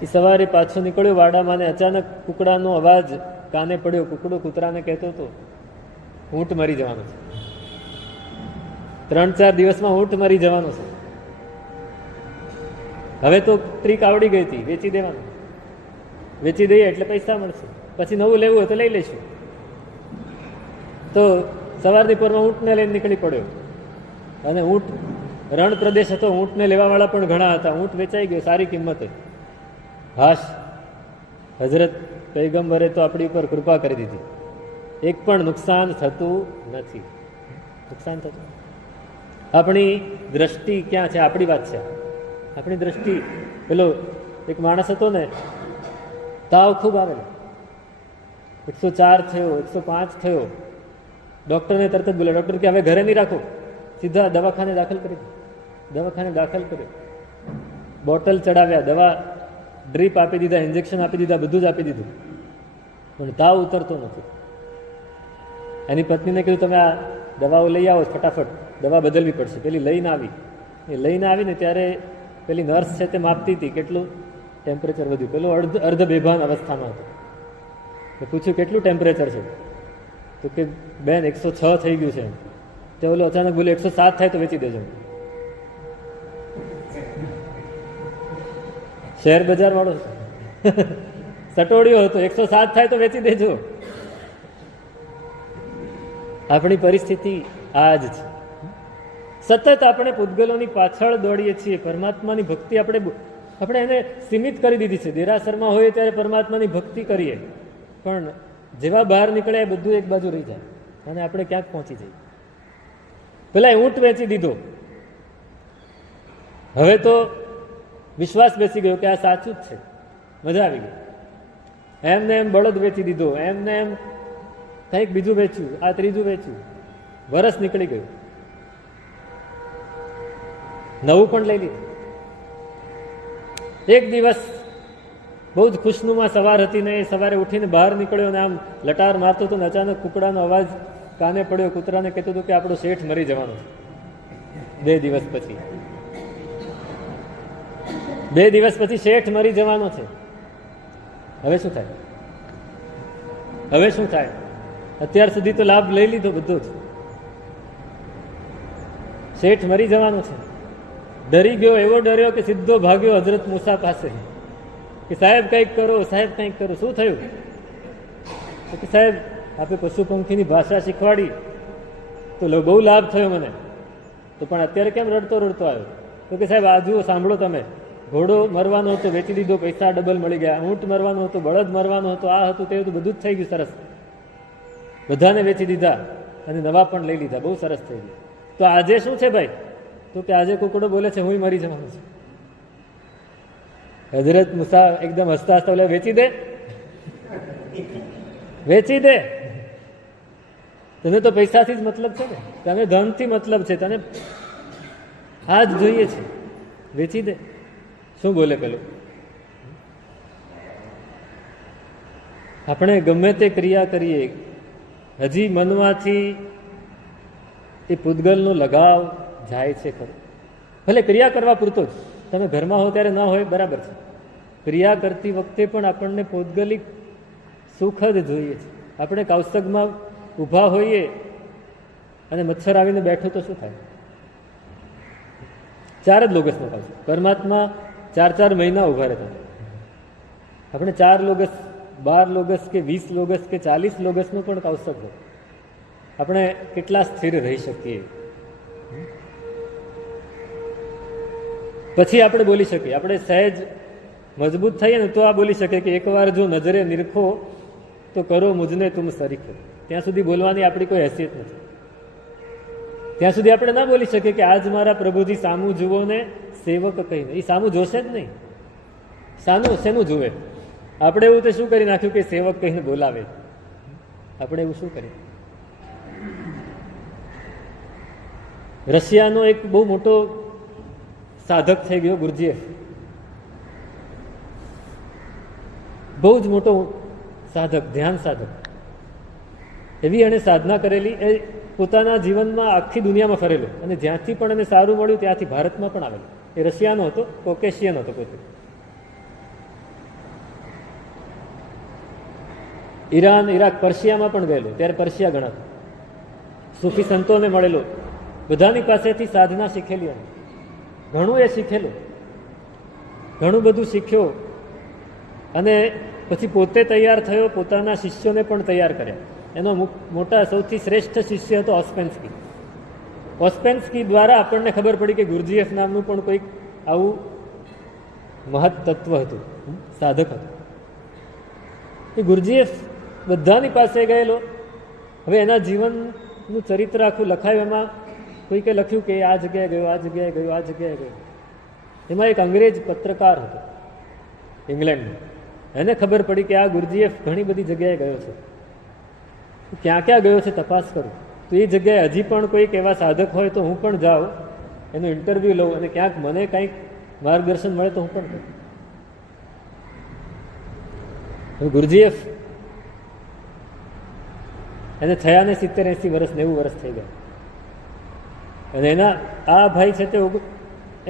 એ સવારે પાછો નીકળ્યો વાડામાં ને અચાનક કુકડાનો અવાજ કાને પડ્યો. કુકડો કૂતરાને કહેતો હતો, ઊંટ મરી જવાનો છે, 3-4 દિવસમાં ઊંટ મરી જવાનો છે. હવે તો ટ્રીક આવડી ગઈ હતી, વેચી દેવાનું. વેચી દઈએ એટલે પૈસા મળશે, પછી નવું લેવું હોય તો લઈ લઈશું. તો સવારની પોરમાં ઊંટને લઈને નીકળી પડ્યો. અને ઊંટ રણ પ્રદેશ હતો, ઊંટને લેવાવાળા પણ ઘણા હતા. ઊંટ વેચાઈ ગયો સારી કિંમતે. હાશ, હજરત પૈગંબરે તો આપણી ઉપર કૃપા કરી દીધી, એક પણ નુકસાન થતું નથી. નુકસાન થતું, આપણી દ્રષ્ટિ ક્યાં છે? આપણી વાત છે. આપણી દ્રષ્ટિ, પેલો એક માણસ હતો ને, તાવ ખૂબ આવેલો, 104 થયો, 105 થયો. ડૉક્ટરને તરત જ બોલ્યા. ડૉક્ટર કે હવે ઘરે નહીં રાખો, સીધા દવાખાને દાખલ કરી દો. દવાખાને દાખલ કર્યો, બોટલ ચડાવ્યા, દવા ડ્રીપ આપી દીધા, ઇન્જેક્શન આપી દીધા, બધું જ આપી દીધું, પણ તાવ ઉતરતો નથી. એની પત્નીને કીધું, તમે આ દવાઓ લઈ આવો, ફટાફટ દવા બદલવી પડશે. પેલી લઈને આવી. એ લઈને આવીને ત્યારે પેલી નર્સ છે તે માપતી હતી કેટલું ટેમ્પરેચર વધ્યું. પેલું અર્ધ બેભાન અવસ્થામાં હતું. મેં પૂછ્યું, કેટલું ટેમ્પરેચર છે? તો કે બેન 106 થઈ ગયું છે. તે ઓલો અચાનક બોલે, 107 થાય તો વેચી દેજો. શેર બજાર વાળો સટોડિયો હતો, 107 થાય તો વેચી દેજો. આપણી પરિસ્થિતિ આ જ છે. સતત આપણે પૂતગલોની પાછળ દોડીએ છીએ. પરમાત્માની ભક્તિ આપણે એને સીમિત કરી દીધી છે. દેરાસરમાં હોઈએ ત્યારે પરમાત્માની ભક્તિ કરીએ, પણ જેવા બહાર નીકળે એ બધું એક બાજુ રહી જાય અને આપણે ક્યાંક પહોંચી જઈએ. પેલા ઊંટ વેચી દીધો, હવે તો વિશ્વાસ બેસી ગયો કે આ સાચું જ છે, મજા આવી ગઈ. એમને એમ બળદ વેચી દીધો, એમને એમ કંઈક બીજું વેચ્યું, આ ત્રીજું વેચ્યું. વરસ નીકળી ગયું, નવું પણ લઈ લીધું. એક દિવસ બહુ જ ખુશનુમા સવાર હતી ને, એ સવારે ઉઠીને બહાર નીકળ્યો ને આમ લટાર મારતો હતો ને અચાનક કુકડાનો અવાજ કાને પડ્યો. કૂતરાને કહેતો હતો કે આપણો શેઠ મરી જવાનો છે 2 દિવસ પછી. 2 દિવસ પછી શેઠ મરી જવાનો છે. હવે શું થાય? હવે શું થાય? અત્યાર સુધી તો લાભ લઈ લીધો બધો જ. શેઠ મરી જવાનો છે. ડરી ગયો, એવો ડર્યો કે સીધો ભાગ્યો હજરત મૂસા પાસે કે સાહેબ કંઈક કરો, સાહેબ કંઈક કરો. શું થયું? કે સાહેબ આપે પશુ પંખીની ભાષા શીખવાડી તો બહુ લાભ થયો મને, તો પણ અત્યારે કેમ રડતો રડતો આવ્યો? તો કે સાહેબ આ જુઓ, સાંભળો તમે, ઘોડો મરવાનો હતો, વેચી દીધો, પૈસા ડબલ મળી ગયા. ઊંટ મરવાનો હતો, બળદ મરવાનો હતો, આ હતું તે હતું, બધું જ થઈ ગયું. સરસ, બધાને વેચી દીધા અને નવા પણ લઈ લીધા. બહુ સરસ થઈ ગયું. તો આજે શું છે ભાઈ? તો કે આજે કુકડો બોલે છે હું મરી જવાનું છું. હજરત મુસા એકદમ હસતા હસતા બોલે, વેચી દે, વેચી દે. તને તો પૈસાથી જ મતલબ છે ને, તને ધનથી મતલબ છે, તને આ જ જોઈએ છે, વેચી દે. શું બોલે પેલો? આપણે ગમે તે ક્રિયા કરીએ, હજી મનમાંથી એ પૂતગલનો લગાવ જાય છે ખરો. ભલે ક્રિયા કરવા પૂરતો જ, તમે ઘરમાં હો ત્યારે ન હોય બરાબર છે, ક્રિયા કરતી વખતે પણ આપણને પૌદ્ગલિક સુખ જ જોઈએ છે. આપણે કૌશગમાં ઊભા હોઈએ અને મચ્છર આવીને બેઠું તો શું થાય? 4 જ લોગસમાં કૌશગ. પરમાત્મા 4 મહિના ઊભા રહેતા. આપણે 4 લોગસ, 12 લોગસ કે 20 લોગસ કે 40 લોગસનું પણ કૌશગ હોય. આપણે કેટલા સ્થિર રહી શકીએ? પછી આપણે બોલી શકીએ. આપણે સહેજ મજબૂત થઈએ ને તો આ બોલી શકીએ કે એકવાર જો નજરે નિરખો તો કરો મુજને તુમ સરીખો. ત્યાં સુધી બોલવાની આપણી કોઈ હેસિયત નથી. ત્યાં સુધી આપણે ના બોલી શકીએ કે આજ મારા પ્રભુજી સામું જુઓ ને સેવક કહીને. એ સામું જોશે જ નહીં. શેનું જુએ? આપણે એવું તો શું કરી નાખ્યું કે સેવક કહીને બોલાવે. આપણે એવું શું કરીએ? રશિયાનો એક બહુ મોટો સાધક થઈ ગયો ગુરજીએફ. બહુ જ મોટો સાધક, ધ્યાન સાધક. એવી એને સાધના કરેલી, એ પોતાના જીવનમાં આખી દુનિયામાં ફરેલો અને જ્યાંથી પણ એને સારું મળ્યું ત્યાંથી ભારતમાં પણ આવેલો. એ રશિયાનો હતો, કોકેશિયન હતો પોતે. ઈરાન, ઈરાક, પર્શિયામાં પણ ગયેલો. ત્યારે પર્શિયા ગણાતો. સૂફી સંતોને મળેલો, બધાની પાસેથી સાધના શીખેલી. એને ઘણું એ શીખેલું, ઘણું બધું શીખ્યો. અને પછી પોતે તૈયાર થયો, પોતાના શિષ્યોને પણ તૈયાર કર્યા. એનો મોટા સૌથી શ્રેષ્ઠ શિષ્ય હતો ઓસ્પેન્સ્કી. ઓસ્પેન્સ્કી દ્વારા આપણને ખબર પડી કે ગુરજીએફ નામનું પણ કોઈક આવું મહત તત્વ હતું, સાધક હતું. એ ગુરજીએફ બધાની પાસે ગયેલો. હવે એના જીવનનું ચરિત્ર આખું લખાયું. એમાં કોઈકે લખ્યું કે આ જગ્યાએ ગયો, આ જગ્યાએ ગયો, આ જગ્યાએ ગયો. એમાં એક અંગ્રેજ પત્રકાર હતો ઇંગ્લેન્ડનો. એને ખબર પડી કે આ ગુરજીએફ ઘણી બધી જગ્યાએ ગયો છે, ક્યાં ક્યાં ગયો છે તપાસ કરું. તો એ જગ્યાએ હજી પણ કોઈક એવા સાધક હોય તો હું પણ જાઉં, એનું ઇન્ટરવ્યૂ લઉં, અને ક્યાંક મને કંઈક માર્ગદર્શન મળે તો હું પણ કરું. ગુરજીએફ એને થયા ને 70-80 વર્ષ, 90 વર્ષ થઈ ગયા. અને એના આ ભાઈ છે તે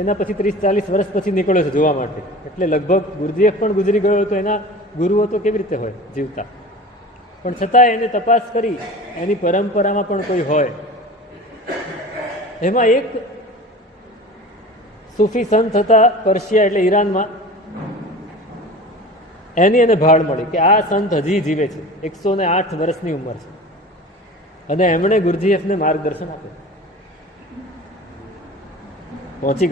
એના પછી 30-40 વર્ષ પછી નીકળ્યો છે જોવા માટે. એટલે લગભગ ગુરજીએફ પણ ગુજરી ગયો હતો. એના ગુરુઓ તો કેવી રીતે હોય જીવતા, પણ છતાં એને તપાસ કરી એની પરંપરામાં પણ કોઈ હોય. એમાં એક સૂફી સંત હતા પર્શિયા એટલે ઈરાનમાં. એની એને ભાળ મળી કે આ સંત હજી જીવે છે, 108 વર્ષની ઉંમર છે. અને એમણે ગુરજીએફને માર્ગદર્શન આપ્યું. પહોંચી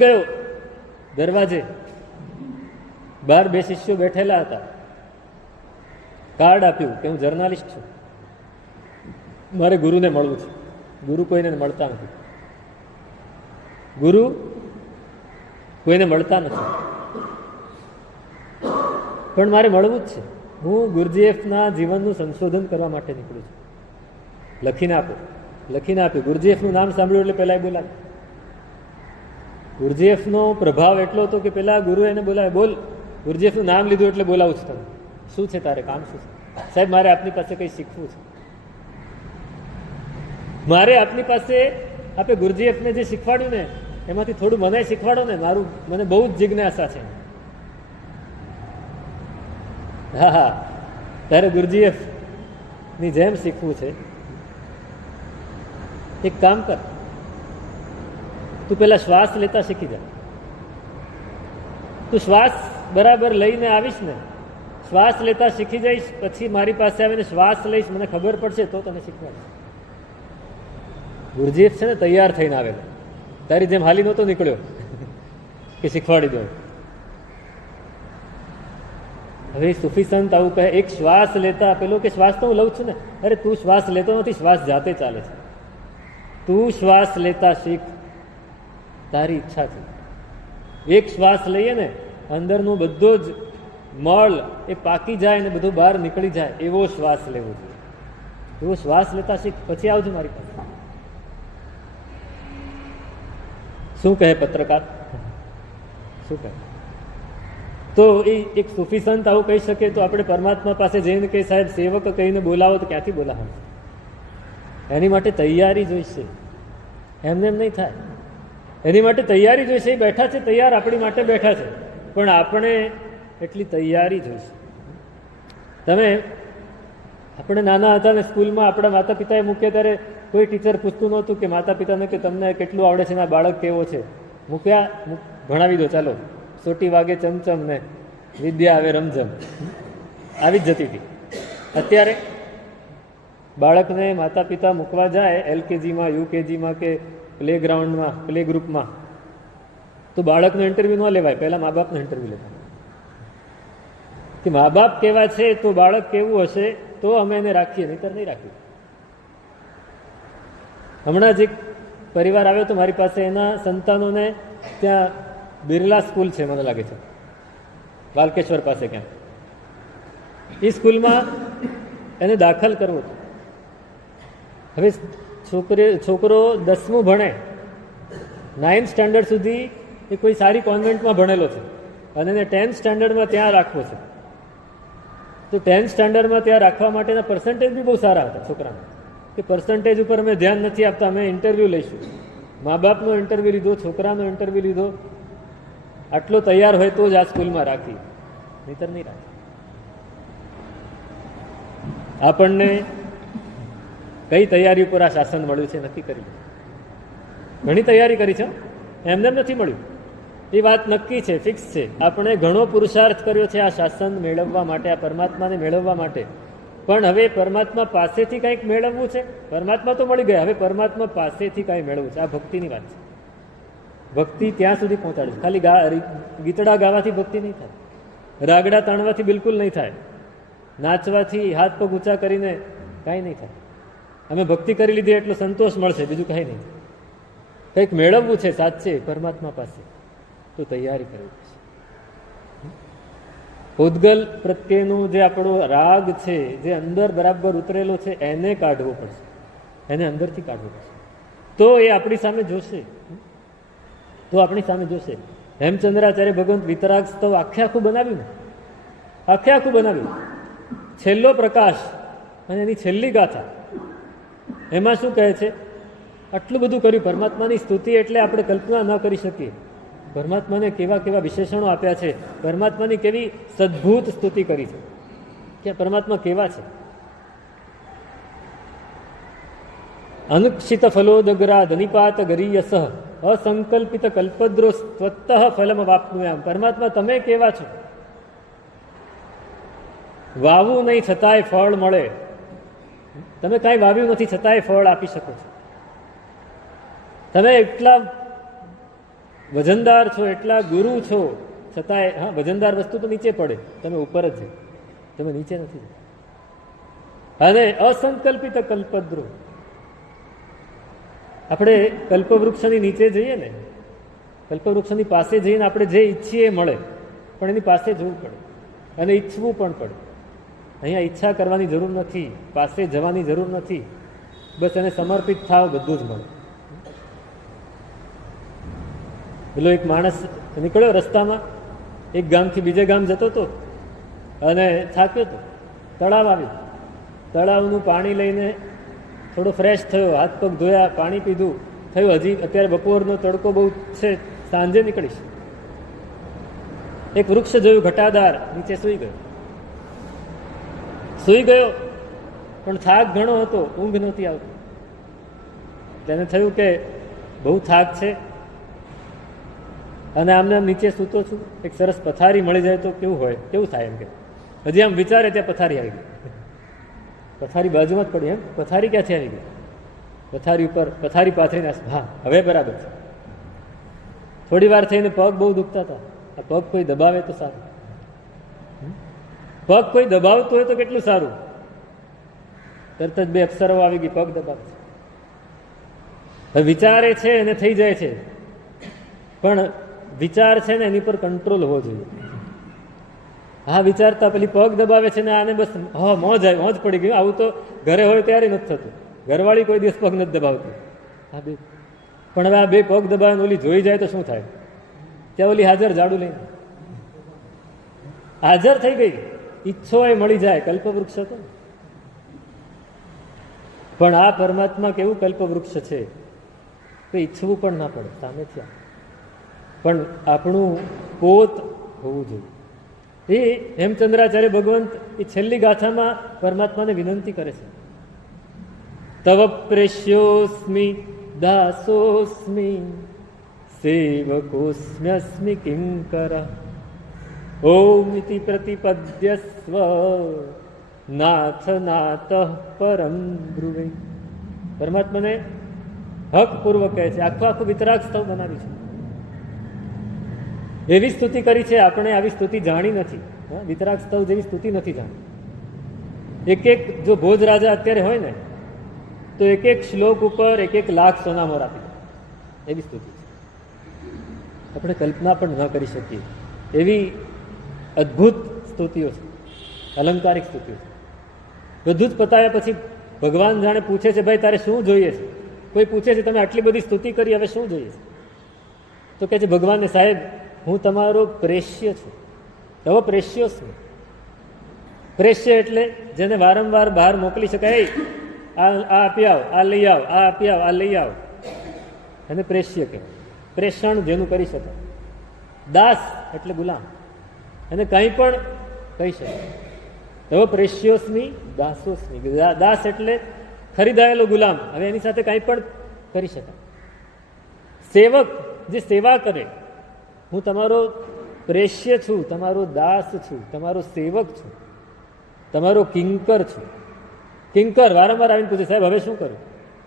ગયો દરવાજે. બહાર 2 શિષ્યો બેઠેલા હતા. કાર્ડ આપ્યું કે હું જર્નાલિસ્ટ છું, મારે ગુરુને મળવું છે. ગુરુ કોઈને મળતા નથી. ગુરુ કોઈને મળતા નથી, પણ મારે મળવું જ છે. હું ગુરજીએફના જીવનનું સંશોધન કરવા માટે નીકળું છું. લખીને આપો. લખીને આપ્યું. ગુરજીએફનું નામ સાંભળ્યું એટલે પહેલાં એ બોલાવ્યું. ગુરજીએફનો પ્રભાવ એટલો હતો કે પેલા ગુરુ એને બોલાવે, બોલ. ગુરજીએફનું નામ લીધું એટલે બોલાવું છું તમે. શું છે તારે કામ? શું છે? સાહેબ મારે આપની પાસે કંઈ શીખવું છે. મારે આપની પાસે આપે ગુરજીએફને જે શીખવાડ્યું ને એમાંથી થોડું મને શીખવાડો ને. મને બહુ જ જિજ્ઞાસા છે. હા હા, તારે ગુરજીએફની જેમ શીખવું છે. એક કામ કર, તું પેલા શ્વાસ લેતા શીખી જા. તું શ્વાસ બરાબર લઈને આવીશ ને, શ્વાસ લેતા શીખી જઈશ, પછી મારી પાસે આવીને શ્વાસ લઈશ, મને ખબર પડશે તો તને શીખવાડીશ. ગુરજીએફ છે ને તૈયાર થઈને આવેલો. તારી જેમ હાલી નહોતો નીકળ્યો કે શીખવાડી દો. હવે સૂફી સંત આવું કહે, એક શ્વાસ લેતા પેલો કે શ્વાસ તો હું લઉં છું ને. અરે તું શ્વાસ લેતો નથી, શ્વાસ જાતે ચાલે છે. તું શ્વાસ લેતા શીખ, તારી ઈચ્છા છે. એક શ્વાસ લઈએ ને અંદરનું બધો જ મળ એ પાકી જાય ને બધું બહાર નીકળી જાય, એવો શ્વાસ લેવો જોઈએ. એવો શ્વાસ લેતા શીખ, પછી આવજો મારી પાસે. શું કહે પત્રકાર? શું કહે? તો એ એક સૂફી સંત આવું કહી શકે તો આપણે પરમાત્મા પાસે જઈને કે સાહેબ સેવક કહીને બોલાવો તો ક્યાંથી બોલાવો? એની માટે તૈયારી જોઈશે. એમને એમ નહીં થાય. એની માટે તૈયારી જોઈશે. એ બેઠા છે તૈયાર, આપણી માટે બેઠા છે, પણ આપણે એટલી તૈયારી જોઈશે. આપણે નાના હતા ને સ્કૂલમાં આપણા માતા પિતાએ મૂક્યા ત્યારે કોઈ ટીચર પૂછતું નહોતું કે માતા પિતાને કે તમને કેટલું આવડે છે ને આ બાળક કેવો છે. મૂક્યા, ભણાવી દો, ચાલો. સોટી વાગે ચમચમ ને વિદ્યા આવે રમઝમ, આવી જ જતી હતી. અત્યારે બાળકને માતા પિતા મૂકવા જાય LKGમાં, UKGમાં કે પ્લે ગ્રાઉન્ડમાં, પ્લે ગ્રુપમાં, તો બાળકનો ઇન્ટરવ્યૂ ન લેવાય, પહેલાં મા બાપનો ઇન્ટરવ્યૂ લેવાય કે મા બાપ કેવા છે તો બાળક કેવું હશે તો અમે એને રાખીએ, નહીંતર નહીં રાખીએ. હમણાં જ એક પરિવાર આવ્યો તો મારી પાસે, એના સંતાનોને ત્યાં બિરલા સ્કૂલ છે મને લાગે છે બાલકેશ્વર પાસે ક્યાં, એ સ્કૂલમાં એને દાખલ કરવો હતો. હવે છોકરો 10મું ભણે, 9th સ્ટાન્ડર્ડ સુધી એ કોઈ સારી કોન્વેન્ટમાં ભણેલો છે અને એને 10th સ્ટાન્ડર્ડમાં ત્યાં રાખવો છે. તો 10th સ્ટાન્ડર્ડમાં ત્યાં રાખવા માટેના પર્સન્ટેજ બી બહુ સારા હતા છોકરાના, કે પર્સન્ટેજ ઉપર અમે ધ્યાન નથી આપતા, અમે ઇન્ટરવ્યૂ લઈશું. મા બાપનો ઇન્ટરવ્યૂ લીધો, છોકરાનો ઇન્ટરવ્યૂ લીધો, આટલો તૈયાર હોય તો જ આ સ્કૂલમાં રાખી, નહીતર નહીં રાખી. આપણને કઈ તૈયારી ઉપર આ શાસન મળ્યું છે નક્કી કરી. ઘણી તૈયારી કરી છે, એમને નથી મળ્યું. એ વાત નક્કી છે, ફિક્સ છે. આપણે ઘણો પુરુષાર્થ કર્યો છે આ શાસન મેળવવા માટે, આ પરમાત્માને મેળવવા માટે. પણ હવે પરમાત્મા પાસેથી કંઈક મેળવવું છે. પરમાત્મા તો મળી ગયા, હવે પરમાત્મા પાસેથી કંઈ મેળવવું છે. આ ભક્તિની વાત છે. ભક્તિ ત્યાં સુધી પહોંચાડે છે. ખાલી ગીતડા ગાવાથી ભક્તિ નહીં થાય, રાગડા તાણવાથી બિલકુલ નહીં થાય, નાચવાથી હાથ પગ ઊંચા કરીને કાંઈ નહીં થાય. અમે ભક્તિ કરી લીધી એટલો સંતોષ મળશે, બીજું કાંઈ નહીં. કંઈક મેળવવું છે સાચે પરમાત્મા પાસે, તો તૈયારી કરવી છે. ઉદ્ગલ પ્રત્યેનું જે આપણો રાગ છે, જે અંદર બરાબર ઉતરેલો છે, એને કાઢવો પડશે, એને અંદરથી કાઢવો પડશે. તો એ આપણી સામે જોશે, તો આપણી સામે જોશે. હેમચંદ્રાચાર્ય ભગવંત વિતરાગ સ્તવ આખે આખું બનાવ્યું ને, આખે આખું બનાવ્યું. છેલ્લો પ્રકાશ અને એની છેલ્લી ગાથા, એમાં શું કહે છે? આટલું બધું કર્યું. પરમાત્માની સ્તુતિ એટલે આપણે કલ્પના ન કરી શકીએ. પરમાત્માને કેવા કેવા વિશેષણો આપ્યા છે, પરમાત્માની કેવી સદભૂત સ્તુતિ કરી છે કે પરમાત્મા કેવા છે. અનુક્ષિત ફલોદગ્રા ધનિપાત ગરીયસ અસંકલ્પિત કલ્પદ્રો સ્વતઃ ફલમ વાપનુયામ. પરમાત્મા તમે કેવા છો? વાવું નહીં છતાંય ફળ મળે. તમે કાંઈ વાવ્યું નથી છતાંય ફળ આપી શકો છો. તમે એટલા વજનદાર છો, એટલા ગુરુ છો, છતાંય હા, વજનદાર વસ્તુ તો નીચે પડે, તમે ઉપર જ છે, તમે નીચે નથી. અને અસંકલ્પિત કલ્પદ્રો, આપણે કલ્પવૃક્ષની નીચે જઈએ ને, કલ્પવૃક્ષની પાસે જઈને આપણે જે ઈચ્છીએ એ મળે, પણ એની પાસે જવું પડે અને ઈચ્છવું પણ પડે. અહીંયા ઈચ્છા કરવાની જરૂર નથી, પાસે જવાની જરૂર નથી, બસ એને સમર્પિત થાવ, બધું જ મળે. પેલો એક માણસ નીકળ્યો રસ્તામાં, એક ગામથી બીજે ગામ જતો હતો અને થાક્યો હતો. તળાવ આવ્યું, તળાવનું પાણી લઈને થોડો ફ્રેશ થયો, હાથ પગ ધોયા, પાણી પીધું, થયું હજી અત્યારે બપોરનો તડકો બહુ છે, સાંજે નીકળીશ. એક વૃક્ષ જોયું ઘટાદાર, નીચે સૂઈ ગયો. સૂઈ ગયો પણ થાક ઘણો હતો, ઊંઘ નહોતી આવતી. તેને થયું કે બહુ થાક છે અને આમને આમ નીચે સૂતો છું, એક સરસ પથારી મળી જાય તો કેવું હોય, કેવું થાય એમ કે. હજી આમ વિચારે ત્યાં પથારી આવી ગઈ. પથારી બાજુમાં જ પડી. એમ પથારી ક્યાંથી આવી ગઈ? પથારી ઉપર પથારી પાથરીને, હા હવે બરાબર છે. થોડી વાર થઈને પગ બહુ દુખતા હતા. આ પગ કોઈ દબાવે તો સારું, પગ કોઈ દબાવતું હોય તો કેટલું સારું. તરત જ બે અક્ષરો આવી ગઈ, પગ દબાવે છે. હવે વિચારે છે એને થઈ જાય છે, પણ વિચાર છે ને એની પર કંટ્રોલ હોવો જોઈએ. હા વિચારતા પેલી પગ દબાવે છે ને આને બસ હા મોજ આવી, મોજ પડી ગયું. આવું તો ઘરે હોય ત્યારે નથી થતું. ઘરવાળી કોઈ દિવસ પગ નથી દબાવતી. હા બે, પણ હવે આ બે પગ દબાવીને ઓલી જોઈ જાય તો શું થાય? ત્યાં ઓલી હાજર ઝાડુ લઈને હાજર થઈ ગઈ. ઈચ્છો એ મળી જાય. કલ્પવૃક્ષ હતો. પણ આ પરમાત્મા કેવું કલ્પવૃક્ષ છે કે ઈચ્છવું પણ ના પડે, સામેથી પણ આપણું પોત હોવું જોઈએ. એ હેમચંદ્રાચાર્ય ભગવંત એ છેલ્લી ગાથામાં પરમાત્માને વિનંતી કરે છે. તવ પ્રેષ્યોસ્મિ દાસોસ્મિ સેવકોસ્મ્યસ્મિ કિંકર ઓમ ઇતિ પ્રતિપદ્યસ્વ નાથ નાથ પરમ બ્રુવે. પરમાત્માને હક પૂર્વક કહે છે. આખું આખું વિતરાગ સ્તવ બનાવ્યું છે. એવી સ્તુતિ કરી છે. આપણે આવી સ્તુતિ જાણી નથી. વિતરાગ સ્તવ જેવી સ્તુતિ નથી જાણી. એક એક જો ભોજ રાજા અત્યારે હોય ને તો એક એક શ્લોક ઉપર એક એક લાખ સોનામોર આપી દે. એવી સ્તુતિ છે. આપણે કલ્પના પણ ન કરી શકીએ એવી અદ્ભુત સ્તુતિઓ છે, અલંકારિક સ્તુતિઓ છે. બધું જ પતાવ્યા પછી ભગવાન જાણે પૂછે છે, ભાઈ તારે શું જોઈએ છે? કોઈ પૂછે છે તમે આટલી બધી સ્તુતિ કરી, હવે શું જોઈએ છે? તો કહે છે ભગવાનને, સાહેબ હું તમારો પ્રેષ્ય છું. હવે પ્રેષ્યો છું. પ્રેષ્ય એટલે જેને વારંવાર બહાર મોકલી શકાય. આ આપી આવ, આ લઈ આવ, આ આપી આવ, આ લઈ આવ, એને પ્રેષ્ય કહેવાય. પ્રેષણ જેનું કરી શકાય. દાસ એટલે ગુલામ, એને કંઈ પણ કહી શકાય. તવ પ્રેષ્યોસ્મી દાસોસ્મી. દાસ એટલે ખરીદાયેલો ગુલામ. હવે એની સાથે કાંઈ પણ કરી શકાય. સેવક જે સેવા કરે, હું તમારો પ્રેષ્ય છું, તમારો દાસ છું, તમારો સેવક છું, તમારો કિંકર છું. કિંકર વારંવાર આવીને પૂછે, સાહેબ હવે શું કરું,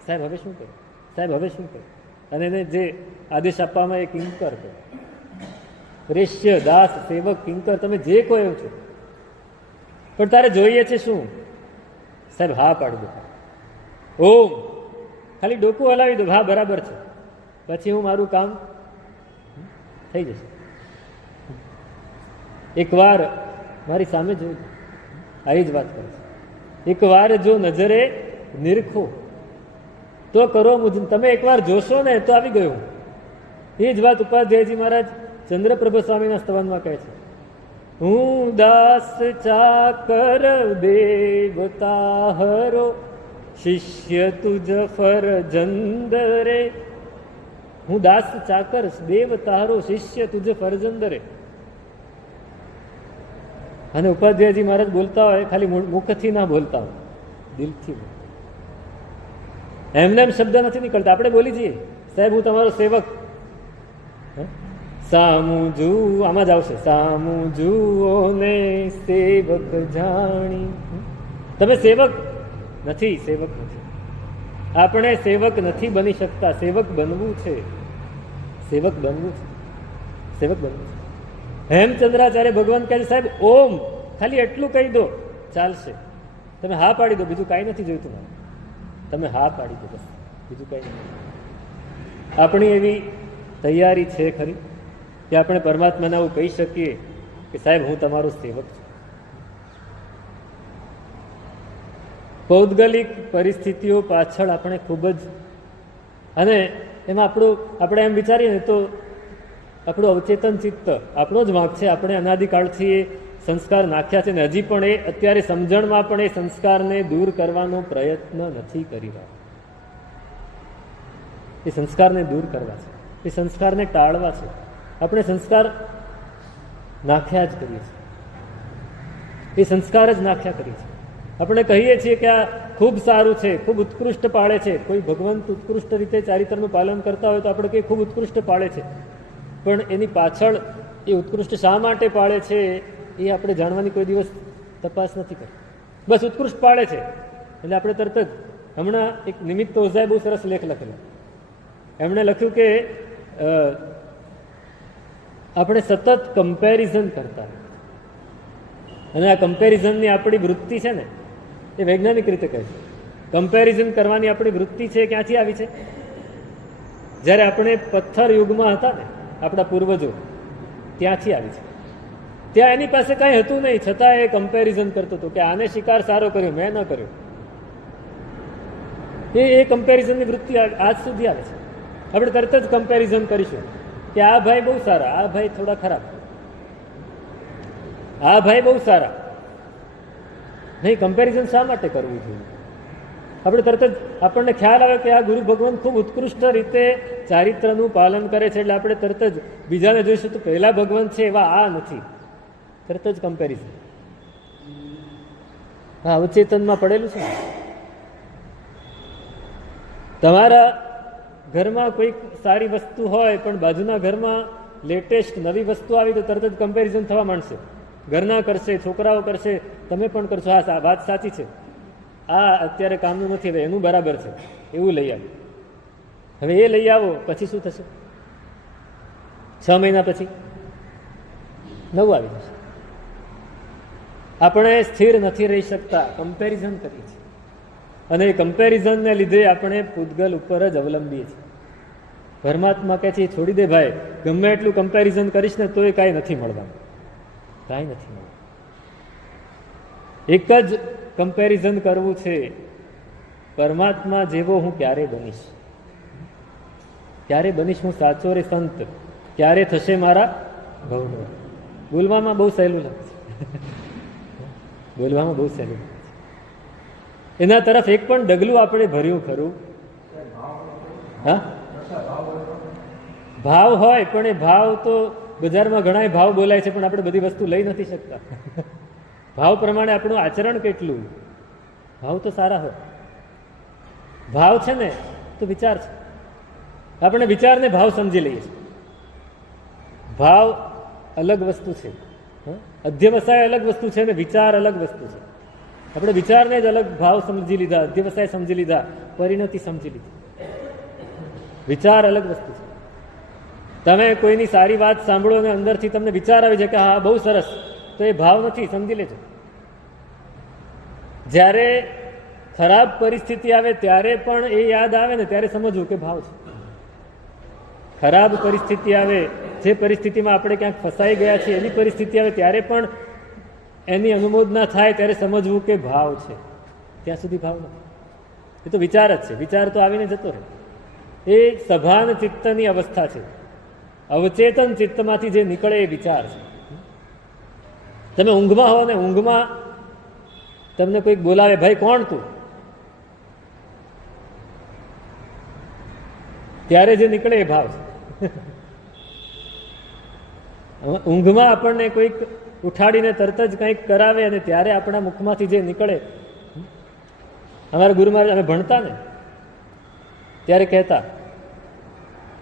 સાહેબ હવે શું કરું, સાહેબ હવે શું કરું, અને એને જે આદેશ આપવામાં એ કિંકર કરે. પ્રેષ્ય, દાસ, સેવક, કિંકર, તમે જે કહો એવું છો. પણ તારે જોઈએ છે શું? સાહેબ હા પાડી દો, ઓમ, ખાલી ડોકું હલાવી દો, હા બરાબર છે, પછી હું મારું કામ થઈ જશે. એકવાર મારી સામે જોયું, આવી જ વાત કરે છે. એકવાર જો નજરે નિરખો તો કરો મુજ. તમે એકવાર જોશો ને તો આવી ગયો. એ જ વાત ઉપાધ્યાયજી મહારાજ ચંદ્રપ્રભ સ્વામીના સ્તવનમાં કહે છે, હું દાસ ચાકર દેવતા હરો, શિષ્ય તુજ ફરજંદ રે. હું દાસ ચાકર દેવ તારો, શિષ્ય તુજ ફરજંદ રે. અને ઉપાધ્યાયજી મહારાજ બોલતા હોય, ખાલી મુખથી ના બોલતા હોય, દિલથી બોલતા. એમને એમ શબ્દ નથી નીકળતા. આપણે બોલી જઈએ, સાહેબ હું તમારો સેવક. સામું જુઓ, આમાં જ આવશે, સામું જુઓ ને સેવક જાણી. તમે સેવક નથી, સેવક નથી. આપણે સેવક નથી બની શકતા. સેવક બનવું છે, સેવક બનવું છે, સેવક બનવું છે. હેમચંદ્રાચાર્ય ભગવાન કહે છે, સાહેબ ઓમ, ખાલી એટલું કહી દો ચાલશે. તમે હા પાડી દો, બીજું કાંઈ નથી જોઈતું મારે. તમે હા પાડી દો, બસ, બીજું કાંઈ નથી. આપણી એવી તૈયારી છે ખરી કે આપણે પરમાત્માને આવું કહી શકીએ કે સાહેબ હું તમારો સેવક છું. પૌદ્ગલિક પરિસ્થિતિઓ પાછળ આપણે ખૂબ જ, અને એમાં આપણે એમ વિચારીએ ને તો આપણું અવચેતન ચિત્ત, આપણો જ વાંક છે. આપણે અનાદિકાળથી એ સંસ્કાર નાખ્યા છે ને હજી પણ એ અત્યારે સમજણમાં પણ એ સંસ્કારને દૂર કરવાનો પ્રયત્ન નથી કરી રહ્યા. એ સંસ્કારને દૂર કરવા છે, એ સંસ્કારને ટાળવા છે. આપણે સંસ્કાર નાખ્યા જ કરીએ છીએ, એ સંસ્કાર જ નાખ્યા કરીએ છીએ. આપણે કહીએ છીએ કે આ ખૂબ સારું છે, ખૂબ ઉત્કૃષ્ટ પાળે છે. કોઈ ભગવંત ઉત્કૃષ્ટ રીતે ચારિત્રનું પાલન કરતા હોય તો આપણે કહીએ ખૂબ ઉત્કૃષ્ટ પાળે છે. પણ એની પાછળ એ ઉત્કૃષ્ટ શા માટે પાળે છે એ આપણે જાણવાની કોઈ દિવસ તપાસ નથી કરી. બસ ઉત્કૃષ્ટ પાળે છે એટલે આપણે તરત જ, હમણાં એક નિમિત્ત ઓઝાએ બહુ સરસ લેખ લખેલો. એમણે લખ્યું કે આપણે સતત કમ્પેરિઝન કરતા, અને આ કમ્પેરિઝનની આપણી વૃત્તિ છે ને એ વૈજ્ઞાનિક રીતે કહે છે, કમ્પેરિઝન કરવાની આપણી વૃત્તિ છે ક્યાંથી આવી છે? જ્યારે આપણે પથ્થર યુગમાં હતા ને, આપણા પૂર્વજો, ત્યાંથી આવી છે. ત્યાં એની પાસે કાંઈ હતું નહીં, છતાં એ કમ્પેરિઝન કરતો હતો કે આને શિકાર સારો કર્યો, મેં ન કર્યો. એ કમ્પેરિઝનની વૃત્તિ આજ સુધી આવે છે. આપણે તરત જ કમ્પેરિઝન કરીશું કે આ ભાઈ બહુ સારા, આ ભાઈ થોડા ખરાબ, આ ભાઈ બહુ સારા. નહીં, કમ્પેરિઝન શા માટે કરવું જોઈએ? આપણે તરત જ આપણને ખ્યાલ આવે કે આ ગુરુ ભગવાન ખૂબ ઉત્કૃષ્ટ રીતે ચારિત્રનું પાલન કરે છે એટલે આપણે તરત જ બીજાને જોઈશું તો પહેલા ભગવાન છે એવા આ નથી, તરત જ કમ્પેરિઝન. હા, અવચેતનમાં પડેલું છે. તમારા ઘરમાં કોઈક સારી વસ્તુ હોય પણ બાજુના ઘરમાં લેટેસ્ટ નવી વસ્તુ આવી તો તરત જ કમ્પેરિઝન થવા માંડશે. ઘરના કરશે, છોકરાઓ કરશે, તમે પણ કરશો. હા, વાત સાચી છે, આ અત્યારે કામનું નથી, હવે એનું બરાબર છે, એવું લઈ આવો. હવે એ લઈ આવો પછી શું થશે? 6 મહિના પછી નવું આવી જશે. આપણે સ્થિર નથી રહી શકતા, કમ્પેરિઝન કરીએ છીએ, અને એ કમ્પેરિઝનને લીધે આપણે પૂતગલ ઉપર જ અવલંબીએ છીએ. પરમાત્મા કહે છે છોડી દે ભાઈ, ગમે એટલું કમ્પેરિઝન કરીશ ને તો એ કાંઈ નથી મળવાનું, કાંઈ નથી મળવાનું. એક જ કમ્પેરિઝન કરવું છે, પરમાત્મા જેવો હું ક્યારે બનીશ, ક્યારે બનીશ હું સાચો રે સંત, ક્યારે થશે મારા ભવનો. બોલવામાં બહુ સહેલું લાગે છે, બોલવામાં બહુ સહેલું લાગે છે. એના તરફ એક પણ ડગલું આપણે ભર્યું ખરું? હા, ભાવ હોય પણ એ ભાવ તો બજારમાં ઘણા ભાવ બોલાય છે પણ આપણે બધી વસ્તુ લઈ નથી શકતા. ભાવ પ્રમાણે આપણું આચરણ કેટલું. ભાવ તો સારા હોય. ભાવ છે ને તો વિચાર છે. આપણે વિચારને ભાવ સમજી લઈએ છીએ. ભાવ અલગ વસ્તુ છે, અધ્યવસાય અલગ વસ્તુ છે ને વિચાર અલગ વસ્તુ છે. આપણે વિચારને જ અલગ ભાવ સમજી લીધા, અધ્યવસાય સમજી લીધા, પરિણતિ સમજી લીધી. વિચાર અલગ વસ્તુ છે. તમે કોઈની સારી વાત સાંભળો અને અંદરથી તમને વિચાર આવી જાય કે હા બહુ સરસ, તો એ ભાવ નથી, સમજી લેજો. જ્યારે ખરાબ પરિસ્થિતિ આવે ત્યારે પણ એ યાદ આવે ને ત્યારે સમજવું કે ભાવ છે. ખરાબ પરિસ્થિતિ આવે, જે પરિસ્થિતિમાં આપણે ક્યાંક ફસાઈ ગયા છીએ એવી પરિસ્થિતિ આવે ત્યારે પણ એની અનુમોદના થાય ત્યારે સમજવું કે ભાવ છે. ત્યાં સુધી ભાવ નથી. એ તો વિચાર જ છે. વિચાર તો આવીને જતો રહે. એ સભાન ચિત્તની અવસ્થા છે. અવચેતન ચિત્તમાંથી જે નીકળે એ વિચાર છે. તમે ઊંઘમાં હો ને ઊંઘમાં તમને કોઈક બોલાવે, ભાઈ કોણ તું, ત્યારે જે નીકળે એ ભાવ છે. ઊંઘમાં આપણને કોઈક ઉઠાડીને તરત જ કંઈક કરાવે અને ત્યારે આપણા મુખમાંથી જે નીકળે. અમારા ગુરુ મહારાજ અમે ભણતા ને ત્યારે કહેતા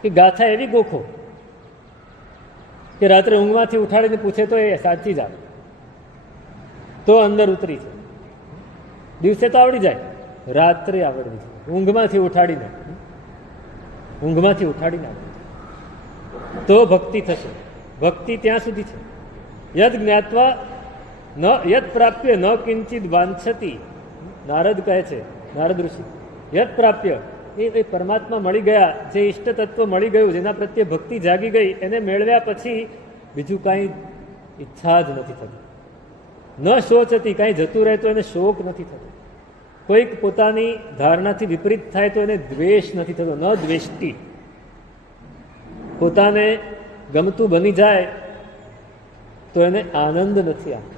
કે ગાથા એવી ગોખો કે રાત્રે ઊંઘમાંથી ઉઠાડીને પૂછે તો એ સાચી જ આવે, તો અંદર ઉતરી છે. દિવસે તો આવડી જાય, રાત્રે આવડવી છે. ઊંઘમાંથી ઉઠાડીને તો ભક્તિ થશે. ભક્તિ ત્યાં સુધી છે. યદ જ્ઞાત્વા ન યદ પ્રાપ્ય ન કિંચિત વાંછતી. નારદ કહે છે, નારદ ઋષિ, યદ પ્રાપ્ય એ પરમાત્મા મળી ગયા, જે ઈષ્ટ તત્વ મળી ગયું, જેના પ્રત્યે ભક્તિ જાગી ગઈ, એને મેળવ્યા પછી બીજું કાંઈ ઈચ્છા જ નથી થતી. ન શોચતી, કાંઈ જતું રહે તો એને શોક નથી થતો. કોઈક પોતાની ધારણાથી વિપરીત થાય તો એને દ્વેષ નથી થતો. ન દ્વેષ્ટી. પોતાને ગમતું બની જાય તો એને આનંદ નથી આવતો.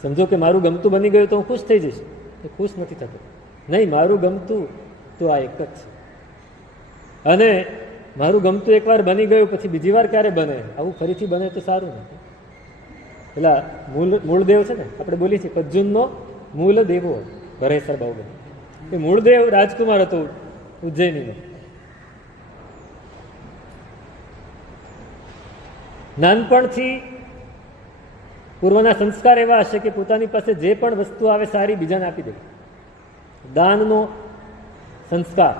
સમજો કે મારું ગમતું બની ગયું તો હું ખુશ થઈ જઈશ, એ ખુશ નથી થતો. નહીં, મારું ગમતું તો આ એક જ છે. અને મારું ગમતું એકવાર બની ગયું પછી બીજી વાર ક્યારે બને, આવું ફરીથી બને તો સારું નથી. પેલા મૂળદેવ છે ને, આપણે બોલીએ છીએ પજ્જુનનો મૂળ દેવો ભરેસર બાહુબલી. એ મૂળદેવ રાજકુમાર હતો ઉજ્જૈનીનો. નાનપણથી પૂર્વના સંસ્કાર એવા હશે કે પોતાની પાસે જે પણ વસ્તુ આવે સારી બીજાને આપી દે. દાનનો સંસ્કાર.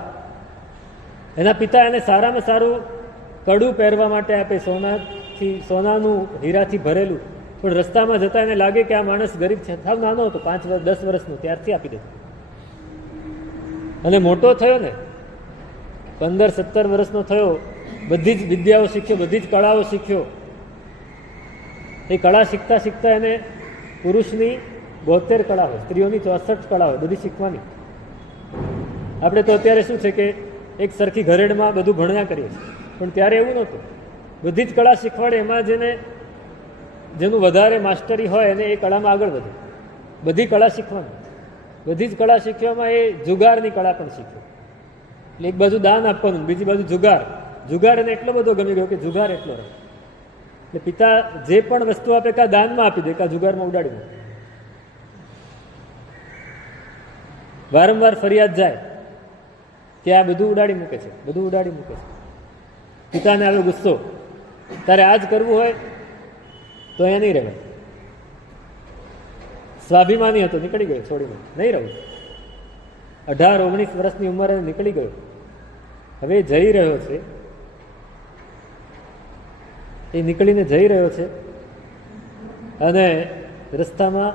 એના પિતા એને સારામાં સારું કડું પહેરવા માટે આપે, સોનાનું હીરાથી ભરેલું. પણ રસ્તામાં જતા એને લાગે કે આ માણસ ગરીબ છે, સાવ નાનો હતો, 5-10 વર્ષનો, ત્યારથી આપી દે. અને મોટો થયો ને, 15-17 વર્ષનો થયો, બધી જ વિદ્યાઓ શીખ્યો, બધી જ કળાઓ શીખ્યો. એ કળા શીખતા શીખતા એને પુરુષની 72 કળા હોય, સ્ત્રીઓની 64 કળા હોય, બધી શીખવાની. આપણે તો અત્યારે શું છે કે એક સરખી ઘરેડમાં બધું ભણ્યા કરીએ છીએ, પણ ત્યારે એવું નહોતું. બધી જ કળા શીખવાડે, એમાં જેનું વધારે માસ્ટરી હોય એને એ કળામાં આગળ વધે. બધી કળા શીખવાની. બધી જ કળા શીખવામાં એ જુગારની કળા પણ શીખ્યો. એટલે એક બાજુ દાન આપવાનું, બીજી બાજુ જુગાર. જુગાર એને એટલો બધો ગમી ગયો કે જુગાર એટલો રહે. એટલે પિતા જે પણ વસ્તુ આપે કાં દાનમાં આપી દે, કાં જુગારમાં ઉડાડી દે. વારંવાર ફરિયાદ જાય કે આ બધું ઉડાડી મૂકે છે, બધું ઉડાડી મૂકે છે. પિતાને આવ્યો ગુસ્સો, તારે આ જ કરવું હોય તો અહીંયા નહીં રહેવાય. સ્વાભિમાની હતો, નીકળી ગયો છોડીને, નહીં રહું. 18-19 વર્ષની ઉંમરે નીકળી ગયો. હવે જઈ રહ્યો છે, એ નીકળીને જઈ રહ્યો છે અને રસ્તામાં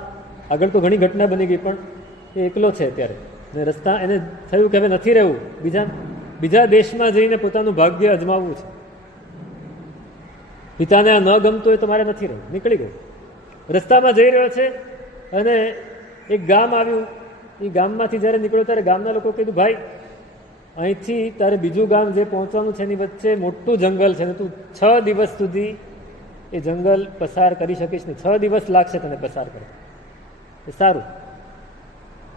આગળ તો ઘણી ઘટના બની ગઈ, પણ એ એકલો છે અત્યારે. અને રસ્તા એને થયું કે હવે નથી રહેવું, બીજા દેશમાં જઈને પોતાનું ભાગ્ય અજમાવવું છે. પિતાને આ ન ગમતું હોય તો મારે નથી રહેવું. નીકળી ગયો, રસ્તામાં જઈ રહ્યો છે અને એક ગામ આવ્યું. એ ગામમાંથી જ્યારે નીકળ્યો ત્યારે ગામના લોકો કીધું, ભાઈ અહીંથી તારે બીજું ગામ જે પહોંચવાનું છે એની વચ્ચે મોટું જંગલ છે ને તું 6 દિવસ સુધી એ જંગલ પસાર કરી શકીશ ને, 6 દિવસ લાગશે તને પસાર કરે. એ સારું,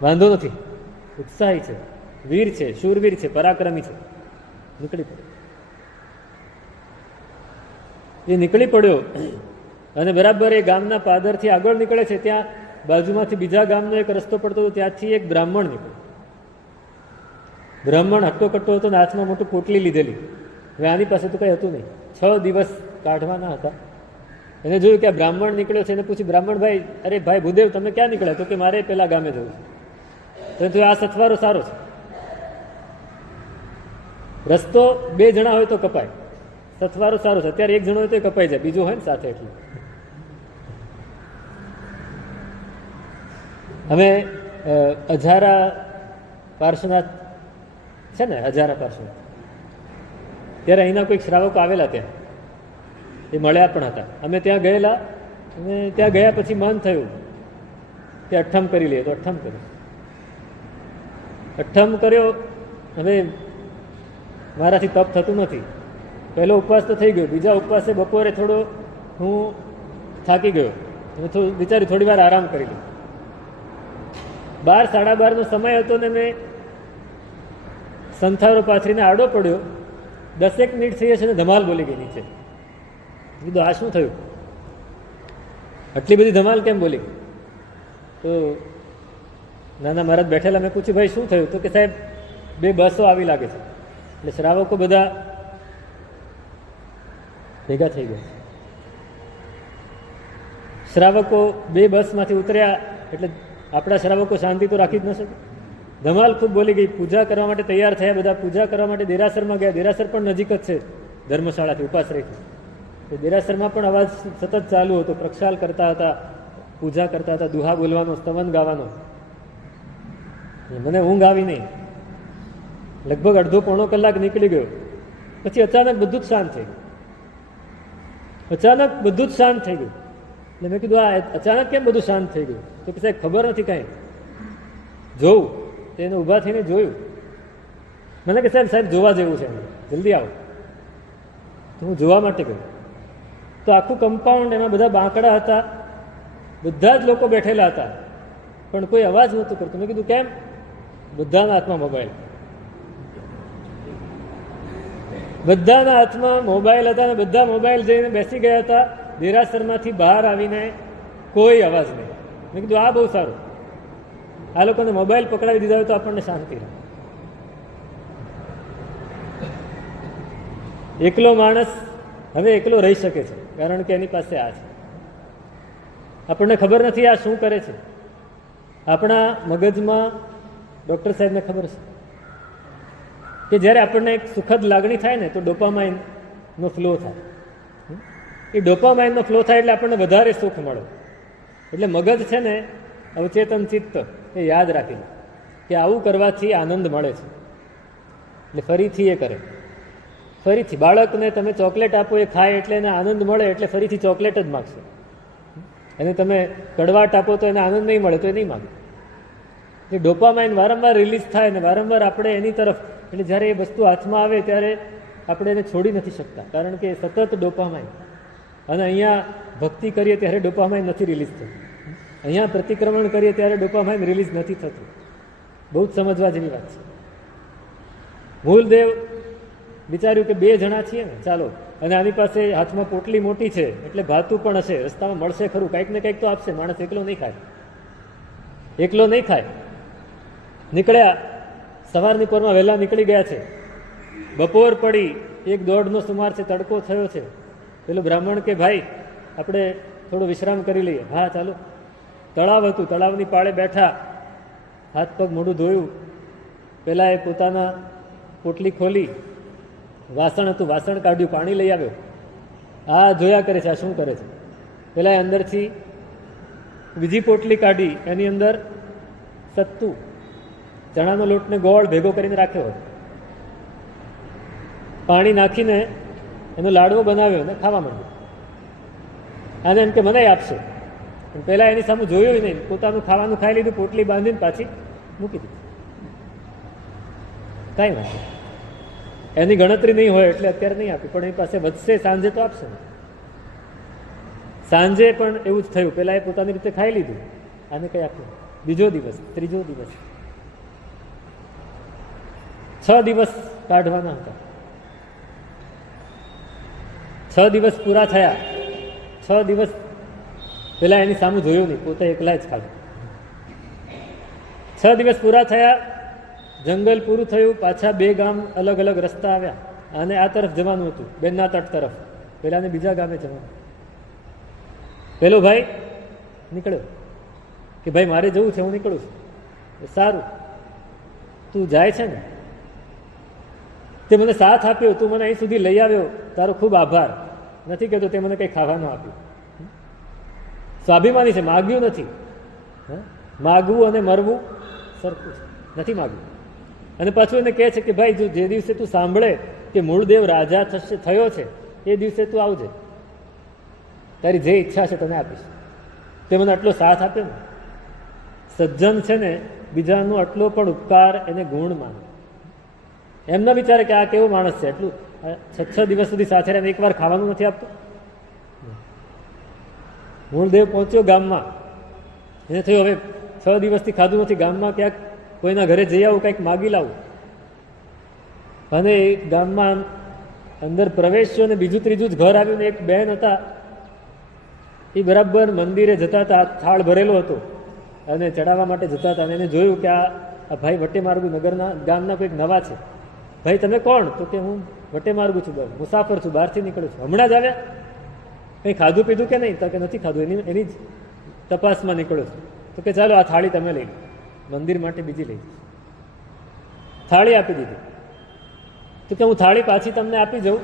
વાંધો નથી. ઉત્સાહી છે, વીર છે, શૂરવીર છે, પરાક્રમી છે. નીકળી પડ્યો. એ નીકળી પડ્યો અને બરાબર એ ગામના પાદરથી આગળ નીકળે છે, ત્યાં બાજુમાંથી બીજા ગામનો એક રસ્તો પડતો હતો, ત્યાંથી એક બ્રાહ્મણ નીકળ્યો. બ્રાહ્મણ હટ્ટો કટ્ટો હતો ને હાથમાં મોટું પોટલી લીધેલી. હવે આની પાસે તો કંઈ હતું નહીં, 6 દિવસ કાઢવાના હતા. એને જોયું કે આ બ્રાહ્મણ નીકળ્યો છે, એને પૂછ્યું, બ્રાહ્મણ ભાઈ, અરે ભાઈ ભૂદેવ, તમે ક્યાં નીકળ્યા? તો કે મારે પેલા ગામે જવું છે. તો આ સથવારો સારો છે, રસ્તો 2 જણા હોય તો કપાય, સથવારો સારો છે. અત્યારે 1 જણો હોય તો કપાઈ જાય, બીજો હોય ને સાથે. એટલે અમે અજારા પાર્શ્વનાથ છે ને, અજારા પાર્શ્વનાથ, ત્યારે અહીંના કોઈક શ્રાવકો આવેલા, ત્યાં એ મળ્યા પણ હતા. અમે ત્યાં ગયેલા, અને ત્યાં ગયા પછી મન થયું કે અઠ્ઠમ કરી લઈએ, તો અઠ્ઠમ કર્યું. અઠ્ઠમ કર્યો. હવે મારાથી તપ થતું નથી. પહેલો ઉપવાસ તો થઈ ગયો, બીજા ઉપવાસે બપોરે થોડો હું થાકી ગયો, અને વિચાર્યું થોડી વાર આરામ કરી લઉં. 12, 12:30નો સમય હતો ને મેં સંથારો પાથરીને આડો પડ્યો. 10 મિનિટ થઈ હશે ને ધમાલ બોલી ગઈ નીચે. કીધું આ શું થયું? આટલી બધી ધમાલ કેમ બોલી? તો નાના મહારાજ બેઠેલા, મેં પૂછ્યું, ભાઈ શું થયું? તો કે સાહેબ 2 બસો આવી લાગે છે. એટલે શ્રાવકો બધા ભેગા થઈ ગયા. શ્રાવકો 2 બસમાંથી ઉતર્યા એટલે આપણા શ્રાવકો શાંતિ તો રાખી જ ન શકે. ધમાલ ખૂબ બોલી ગઈ. પૂજા કરવા માટે તૈયાર થયા બધા. પૂજા કરવા માટે દેરાસરમાં ગયા. દેરાસર પણ નજીક જ છે ધર્મશાળાથી, ઉપાશ્રયથી. તો દેરાસરમાં પણ અવાજ સતત ચાલુ હતો. પ્રક્ષાલ કરતા હતા, પૂજા કરતા હતા, દુહા બોલવાનો, સ્તવન ગાવાનો. મને ઊંઘ આવી નહીં. લગભગ અડધો-પોણો કલાક નીકળી ગયો. પછી અચાનક બધું જ શાંત થઈ ગયું. અચાનક બધું જ શાંત થઈ ગયું. એટલે મેં કીધું, આ અચાનક કેમ બધું શાંત થઈ ગયું? તો કે સાહેબ ખબર નથી કાંઈ. જોવું તો એને ઊભા થઈને જોયું. મને કે સાહેબ જોવા જેવું છે, જલ્દી આવો. તો હું જોવા માટે ગયો. તો આખું કમ્પાઉન્ડ, એમાં બધા બાંકડા હતા, બધા જ લોકો બેઠેલા હતા, પણ કોઈ અવાજ નહોતું કરતું. મેં કીધું કેમ? બધાના હાથમાં મોબાઈલ. બધાના હાથમાં મોબાઈલ હતા, અને બધા મોબાઈલ જઈને બેસી ગયા હતા. દેરાસરમાંથી બહાર આવીને કોઈ અવાજ નહીં. મેં કીધું આ બહુ સારું, આ લોકોને મોબાઈલ પકડાવી દીધા હોય તો આપણને શાંતિ રહે. એકલો માણસ હવે એકલો રહી શકે છે, કારણ કે એની પાસે આ છે. આપણને ખબર નથી આ શું કરે છે. આપણા મગજમાં ડૉક્ટર સાહેબને ખબર છે કે જ્યારે આપણને એક સુખદ લાગણી થાય ને, તો ડોપામાઇનનો ફ્લો થાય. એ ડોપામાઇનનો ફ્લો થાય એટલે આપણને વધારે સુખ મળે. એટલે મગજ છે ને, અવચેતન ચિત્ત એ યાદ રાખી લે કે આવું કરવાથી આનંદ મળે છે. એટલે ફરીથી એ કરે. ફરીથી બાળકને તમે ચોકલેટ આપો, એ ખાય એટલે એને આનંદ મળે, એટલે ફરીથી ચોકલેટ જ માગશે. અને તમે કડવાટ આપો તો એને આનંદ નહીં મળે તો એ નહીં માગે. એ ડોપામાઇન વારંવાર રિલીઝ થાય ને વારંવાર આપણે એની તરફ, એટલે જ્યારે એ વસ્તુ હાથમાં આવે ત્યારે આપણે એને છોડી નથી શકતા, કારણ કે સતત ડોપામાઇન. અને અહીંયા ભક્તિ કરીએ ત્યારે ડોપામાઇન નથી રિલીઝ થતું. અહીંયા પ્રતિક્રમણ કરીએ ત્યારે ડોપામાઇન રિલીઝ નથી થતું. બહુ જ સમજવા જેવી વાત છે. મૂલદેવ વિચાર્યું કે 2 જણા છીએ ને, ચાલો, અને આની પાસે હાથમાં પોટલી મોટી છે એટલે ભાતું પણ હશે, રસ્તામાં મળશે ખરું, કંઈક ને કંઈક તો આપશે. માણસ એકલો નહીં ખાય, એકલો નહીં ખાય. નીકળ્યા, સવારની પોરમાં વહેલા નીકળી ગયા છે. બપોર પડી, 1-1:30નો સુમાર છે, તડકો થયો છે. પેલો બ્રાહ્મણ કે ભાઈ આપણે થોડો વિશ્રામ કરી લઈએ. હા ચાલો. તળાવ હતું, તળાવની પાળે બેઠા, હાથ પગ મોઢું ધોયું. પહેલાં એ પોતાના પોટલી ખોલી, વાસણ હતું, વાસણ કાઢ્યું, પાણી લઈ આવ્યો. આ જોયા કરે છે આ શું કરે છે. પહેલાં એ અંદરથી બીજી પોટલી કાઢી, એની અંદર સત્તુ, ચણાનો લોટને ગોળ ભેગો કરીને રાખ્યો હતો. પાણી નાખીને એનો લાડવો બનાવ્યો ને ખાવા માંડ્યો. આને એમ કે મને આપશે, પણ પહેલાં એની સામે જોયું નહીં. પોતાનું ખાવાનું ખાઈ લીધું, પોટલી બાંધીને પાછી મૂકી દીધી. કાંઈ વાત નહીં, એની ગણતરી નહીં હોય એટલે અત્યારે નહીં આપી, પણ એની પાસે વધશે, સાંજે તો આપશે. સાંજે પણ એવું જ થયું. પહેલાં એ પોતાની રીતે ખાઈ લીધું, આને કંઈ આપ્યું. બીજો દિવસ, ત્રીજો દિવસ, 6 દિવસ કાઢવાના હતા. 6 દિવસ પૂરા થયા. 6 દિવસ પહેલાં એની સામે જોયું નહીં, પોતે એકલા જ ખાધું. 6 દિવસ પૂરા થયા, જંગલ પૂરું થયું, પાછા 2 ગામ અલગ અલગ રસ્તા આવ્યા અને આ તરફ જવાનું હતું, બેનના તટ તરફ. પેલાને બીજા ગામે જવાનું. પેલો ભાઈ નીકળ્યો કે ભાઈ મારે જવું છે, હું નીકળું છું. સારું, તું જાય છે ને, તે મને સાથ આપ્યો, તું મને અહીં સુધી લઈ આવ્યો, તારો ખૂબ આભાર. નથી કહેતો તે મને કંઈ ખાવાનું આપ્યું. સ્વાભિમાની છે, માગ્યું નથી. માગવું અને મરવું સરખું છે, નથી માગ્યું. અને પાછું એને કહે છે કે ભાઈ જો જે દિવસે તું સાંભળે કે મૂળદેવ રાજા થયો છે એ દિવસે તું આવજે, તારી જે ઈચ્છા છે તને આપીશ. તે મને આટલો સાથ આપ્યો ને. સજ્જન છે ને બીજાનો આટલો પણ ઉપકાર એને ગુણ માને. એમ ન વિચારે કે આ કેવો માણસ છે, એટલું 6 દિવસ સુધી સાથે રહે, એકવાર ખાવાનું નથી આપતું. મૂળદેવ પહોંચ્યો ગામમાં, એને થયું હવે 6 દિવસથી ખાધું નથી, ગામમાં ક્યાંક કોઈના ઘરે જઈ આવું, કંઈક માગી લાવું. અને એ ગામમાં અંદર પ્રવેશ્યો અને બીજું ત્રીજું જ ઘર આવ્યું ને એક બહેન હતા, એ બરાબર મંદિરે જતા હતા, થાળ ભરેલો હતો અને ચડાવવા માટે જતા હતા. અને એને જોયું કે આ ભાઈ વટેમાર્ગુ નગરના ગામના કોઈક નવા છે. ભાઈ તમે કોણ? તો કે હું વટેમાર્ગુ છું, મુસાફર છું, બહારથી નીકળું છું. હમણાં જ આવ્યા? કંઈ ખાધું પીધું કે નહીં? તો કે નથી ખાધું, એની જ તપાસમાં નીકળ્યો છું. તો કે ચાલો આ થાળી તમે લઈ લો, મંદિર માટે બીજી લઈ. થાળી આપી દીધી. તો કે હું થાળી પાછી તમને આપી જાઉં,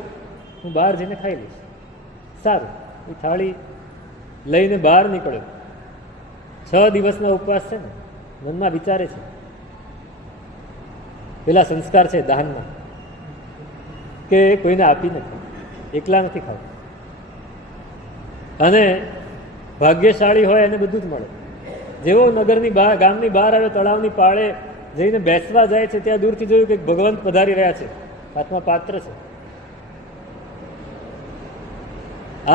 હું બહાર જઈને ખાઈ લઈશ. સારું, એ થાળી લઈને બહાર નીકળ્યો. 6 દિવસના ઉપવાસ છે ને, મનમાં વિચારે છે, પેલા સંસ્કાર છે દાનના, કે કોઈને આપી નથી, એકલા નથી ખાવું. અને ભાગ્યશાળી હોય એને બધું જ મળે. જેવો નગરની બહાર, ગામની બહાર આવે, તળાવની પાળે જઈને બેસવા જાય છે, ત્યાં દૂરથી જોયું કે ભગવંત પધારી રહ્યા છે, હાથમાં પાત્ર છે.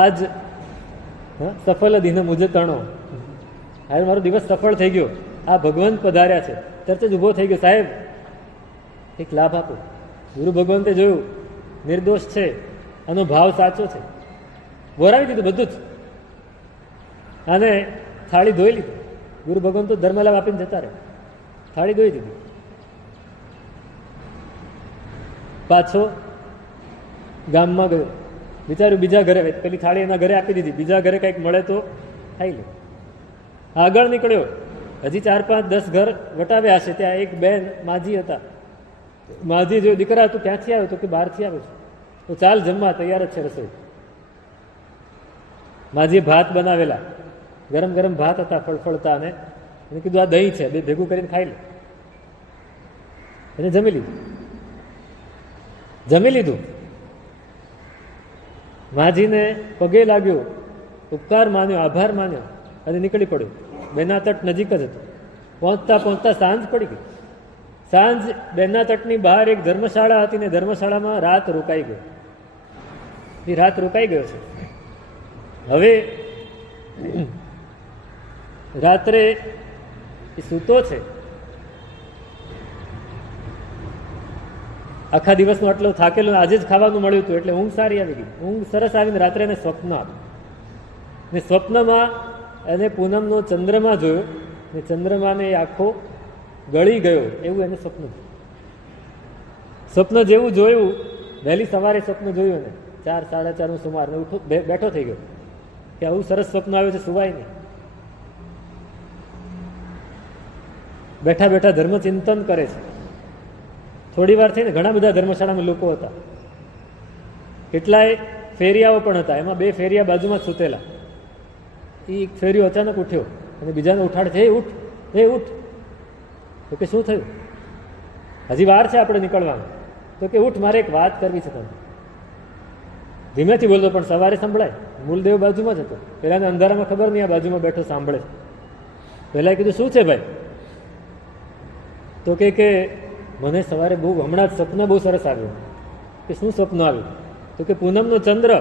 આજ સફળ દિન મુજે તણો, હવે મારો દિવસ સફળ થઈ ગયો, આ ભગવંત પધાર્યા છે. તરત જ ઊભો થઈ ગયો, સાહેબ એક લાભ આપો. ગુરુ ભગવંતે જોયું નિર્દોષ છે, આનો ભાવ સાચો છે, બોરાવી દીધું બધું જ. અને થાળી ધોઈ લીધી. ગુરુ ભગવાન તો ધર્મલાભ આપીને જતા રહે, થાળી ધોઈ દીધી. પાછો ગામમાં ગયો, વિચાર્યું બીજા ઘરે, પેલી થાળી એના ઘરે આપી દીધી, બીજા ઘરે કંઈક મળે તો ખાઈ લે. આગળ નીકળ્યો, હજી 4, 5, 10 ઘર વટાવ્યા હશે. ત્યાં એક બેન માજી હતા. માજી જો દીકરા તું ક્યાંથી આવ્યો? તો કે બહારથી આવ્યો છું. તો ચાલ જમવા, તૈયાર જ છે રસોઈ. માજીએ ભાત બનાવેલા, ગરમ ગરમ ભાત હતા, ફળફળતા. અને એને કીધું આ દહીં છે, બે ભેગું કરીને ખાઈ લે. એને જમી લીધું. જમી લીધું, માજીને પગે લાગ્યો, ઉપકાર માન્યો, આભાર માન્યો અને નીકળી પડ્યો. બેના તટ નજીક જ હતું. પહોંચતા પહોંચતા સાંજ પડી ગઈ. સાંજ બેના તટની બહાર એક ધર્મશાળા હતી ને ધર્મશાળામાં રાત રોકાઈ ગયો. એ રાત રોકાઈ ગયો છે. હવે રાત્રે એ સૂતો છે. આખા દિવસનો આટલો થાકેલો, આજે જ ખાવાનું મળ્યું હતું એટલે ઊંઘ સારી આવી ગઈ. ઊંઘ સરસ આવીને રાત્રે એને સ્વપ્ન આવ્યું. ને સ્વપ્નમાં એને પૂનમનો ચંદ્રમા જોયો ને ચંદ્રમાને એ આખો ગળી ગયો એવું એને સ્વપ્ન જોયું. સ્વપ્ન જેવું જોયું, વહેલી સવારે સ્વપ્ન જોયું એને 4, 4:30 સુમાર બેઠો થઈ ગયો કે આવું સરસ સ્વપ્ન આવ્યું છે, સુવાય નહીં. બેઠા બેઠા ધર્મચિંતન કરે છે. થોડી વાર થઈને ઘણા બધા ધર્મશાળામાં લોકો હતા, કેટલાય ફેરિયાઓ પણ હતા. એમાં 2 ફેરિયા બાજુમાં સૂતેલા. એ એક ફેરિયો અચાનક ઉઠ્યો અને બીજાને ઉઠાડે છે, હે ઉઠ, હે ઉઠ. તો કે શું થયું? હજી વાર છે આપણે નીકળવાનું. તો કે ઉઠ, મારે એક વાત કરવી છે તમને. ધીમેથી બોલતો પણ સવારે સંભળાય. મૂળદેવ બાજુમાં જ હતો. પેલાને અંધારામાં ખબર નહીં, આ બાજુમાં બેઠો સાંભળે. પહેલાં કીધું શું છે ભાઈ? તો કે મને સવારે હમણાં જ સ્વપ્ન બહુ સરસ આવ્યું. કે શું સ્વપ્ન આવ્યું? તો કે પૂનમનો ચંદ્ર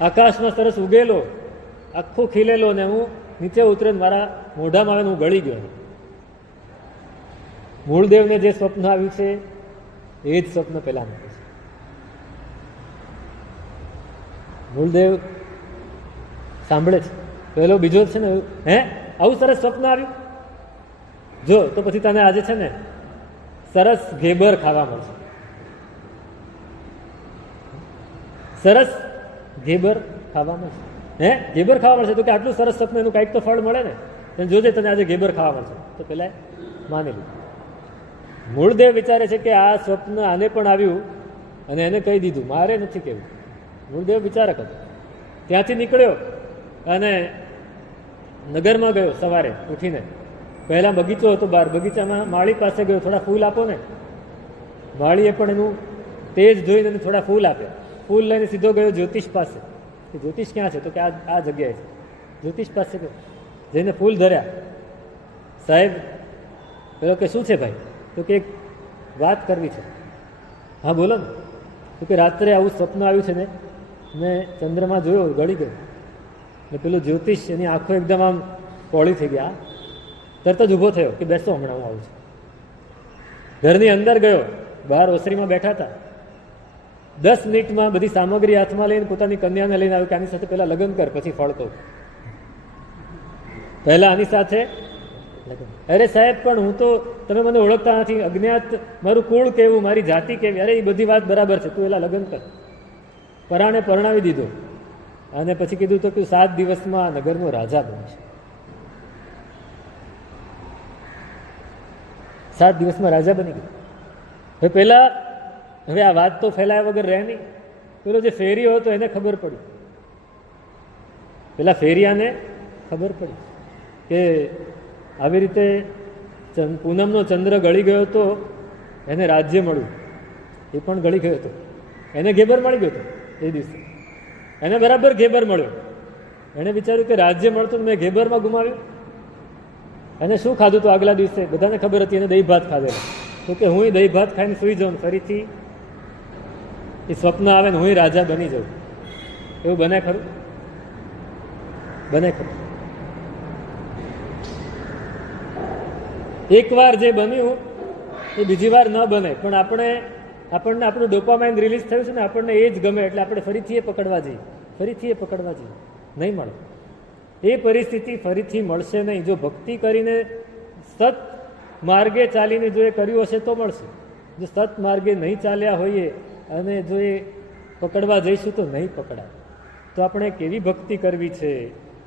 આકાશમાં સરસ ઉગેલો, આખો ખીલેલો, ને હું નીચે ઉતરે મારા મોઢામાં આવે, હું ગળી ગયો. મૂળદેવને જે સ્વપ્ન આવ્યું છે એ જ સ્વપ્ન પેલા મૂકે છે. મૂળદેવ સાંભળે છે. પેલો બીજો છે ને, હે આવું સરસ સ્વપ્ન આવ્યું, જો તો પછી તને આજે છે ને સરસ ઘેબર ખાવા મળશે, સરસ ઘેબર ખાવા મળશે. હે ઘેબર ખાવા મળશે? તો કે આટલું સરસ સ્વપ્ન, એનું કાંઈક તો ફળ મળે ને. તને જોજે તને આજે ઘેબર ખાવા મળશે. તો પેલા માની લીધું. મૂળદેવ વિચારે છે કે આ સ્વપ્ન આને પણ આવ્યું અને એને કહી દીધું, મારે નથી કહેવું. મૂળદેવ વિચારક હતો. ત્યાંથી નીકળ્યો અને નગરમાં ગયો. સવારે ઉઠીને પહેલાં બગીચો હતો બહાર, બગીચામાં માળી પાસે ગયો, થોડા ફૂલ આપો ને. માળીએ પણ એનું તેજ જોઈને એને થોડા ફૂલ આપ્યા. ફૂલ લઈને સીધો ગયો જ્યોતિષ પાસે. કે જ્યોતિષ ક્યાં છે? તો કે આ જગ્યાએ છે. જ્યોતિષ પાસે ગયો, જઈને ફૂલ ધર્યા. સાહેબ, પેલો કે શું છે ભાઈ? તો કે એક વાત કરવી છે. હા બોલો ને. તો કે રાત્રે આવું સ્વપ્ન આવ્યું છે ને, મેં ચંદ્રમાં જોયો, ગળી ગયો. ને પેલું જ્યોતિષ, એની આંખો એકદમ આમ પોળી થઈ ગયા. તરત જ ઊભો થયો કે બેસો, હમણાં હું આવું છું. ઘરની અંદર ગયો, બહાર ઓસરીમાં બેઠા હતા. 10 મિનિટમાં બધી સામગ્રી હાથમાં લઈને પોતાની કન્યાને લઈને આવ્યું કે આની સાથે પહેલા લગ્ન કર, પછી ફળ કહું. પહેલા આની સાથે લગ્ન. અરે સાહેબ, પણ હું તો, તમે મને ઓળખતા નથી, અજ્ઞાત, મારું કુળ કેવું, મારી જાતિ કેવી. અરે એ બધી વાત બરાબર છે, તું એલા લગ્ન કર. પરાણે પરણાવી દીધો. અને પછી કીધું તો કે 7 દિવસમાં નગરનો રાજા બનશે. 7 દિવસમાં રાજા બની ગયો. હવે પેલા, હવે આ વાત તો ફેલાયા વગર રહે નહીં. પેલો જે ફેરીયો હતો એને ખબર પડી, પેલા ફેરિયાને ખબર પડી કે આવી રીતે પૂનમનો ચંદ્ર ગળી ગયો હતો, એને રાજ્ય મળ્યું. એ પણ ગળી ગયો હતો, એને ઘેબર મળી ગયો હતો. એ દિવસે એને બરાબર ઘેબર મળ્યો. એણે વિચાર્યું કે રાજ્ય મળતું, મેં ઘેબરમાં ગુમાવ્યું. એને શું ખાધું તો આગલા દિવસે બધાને ખબર હતી, એને દહીં ભાત ખાધેલા. તો કે હું દહીં ભાત ખાઈને સૂઈ જાઉં, ફરીથી એ સ્વપ્ન આવે ને હું રાજા બની જાઉં. એવું બને ખરું? બને ખરું? એકવાર જે બન્યું એ બીજી વાર ન બને. પણ આપણને આપણું ડોપામાઇન રિલીઝ થયું છે ને, આપણને એ જ ગમે, એટલે આપણે ફરીથી એ પકડવા જઈએ, ફરીથી એ પકડવા જઈએ. નહીં મળે. એ પરિસ્થિતિ ફરીથી મળશે નહીં. જો ભક્તિ કરીને સત માર્ગે ચાલીને જો એ કર્યું હશે તો મળશે. જો સત માર્ગે નહીં ચાલ્યા હોઈએ અને જો એ પકડવા જઈશું તો નહીં પકડાય. તો આપણે કેવી ભક્તિ કરવી છે,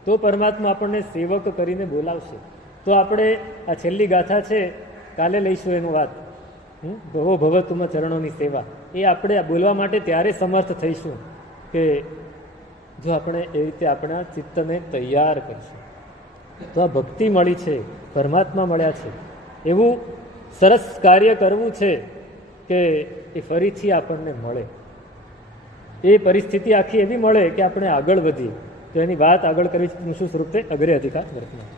તો પરમાત્મા આપણને સેવક કરીને બોલાવશે. તો આપણે આ છેલ્લી ગાથા છે, કાલે લઈશું એનું વાત, ભવો ભવ તુમ ચરણોની સેવા. એ આપણે બોલવા માટે ત્યારે સમર્થ થઈશું કે જો આપણે એ રીતે આપણા ચિત્તને તૈયાર કરશું. તો આ ભક્તિ મળી છે, પરમાત્મા મળ્યા છે, એવું સરસ કાર્ય કરવું છે કે એ ફરીથી આપણને મળે. એ પરિસ્થિતિ આખી એવી મળે કે આપણે આગળ વધીએ. તો એની વાત આગળ કરવી છે. શું સ્વરૂપ તે અગ્રે અધિકાર વર્તમાન.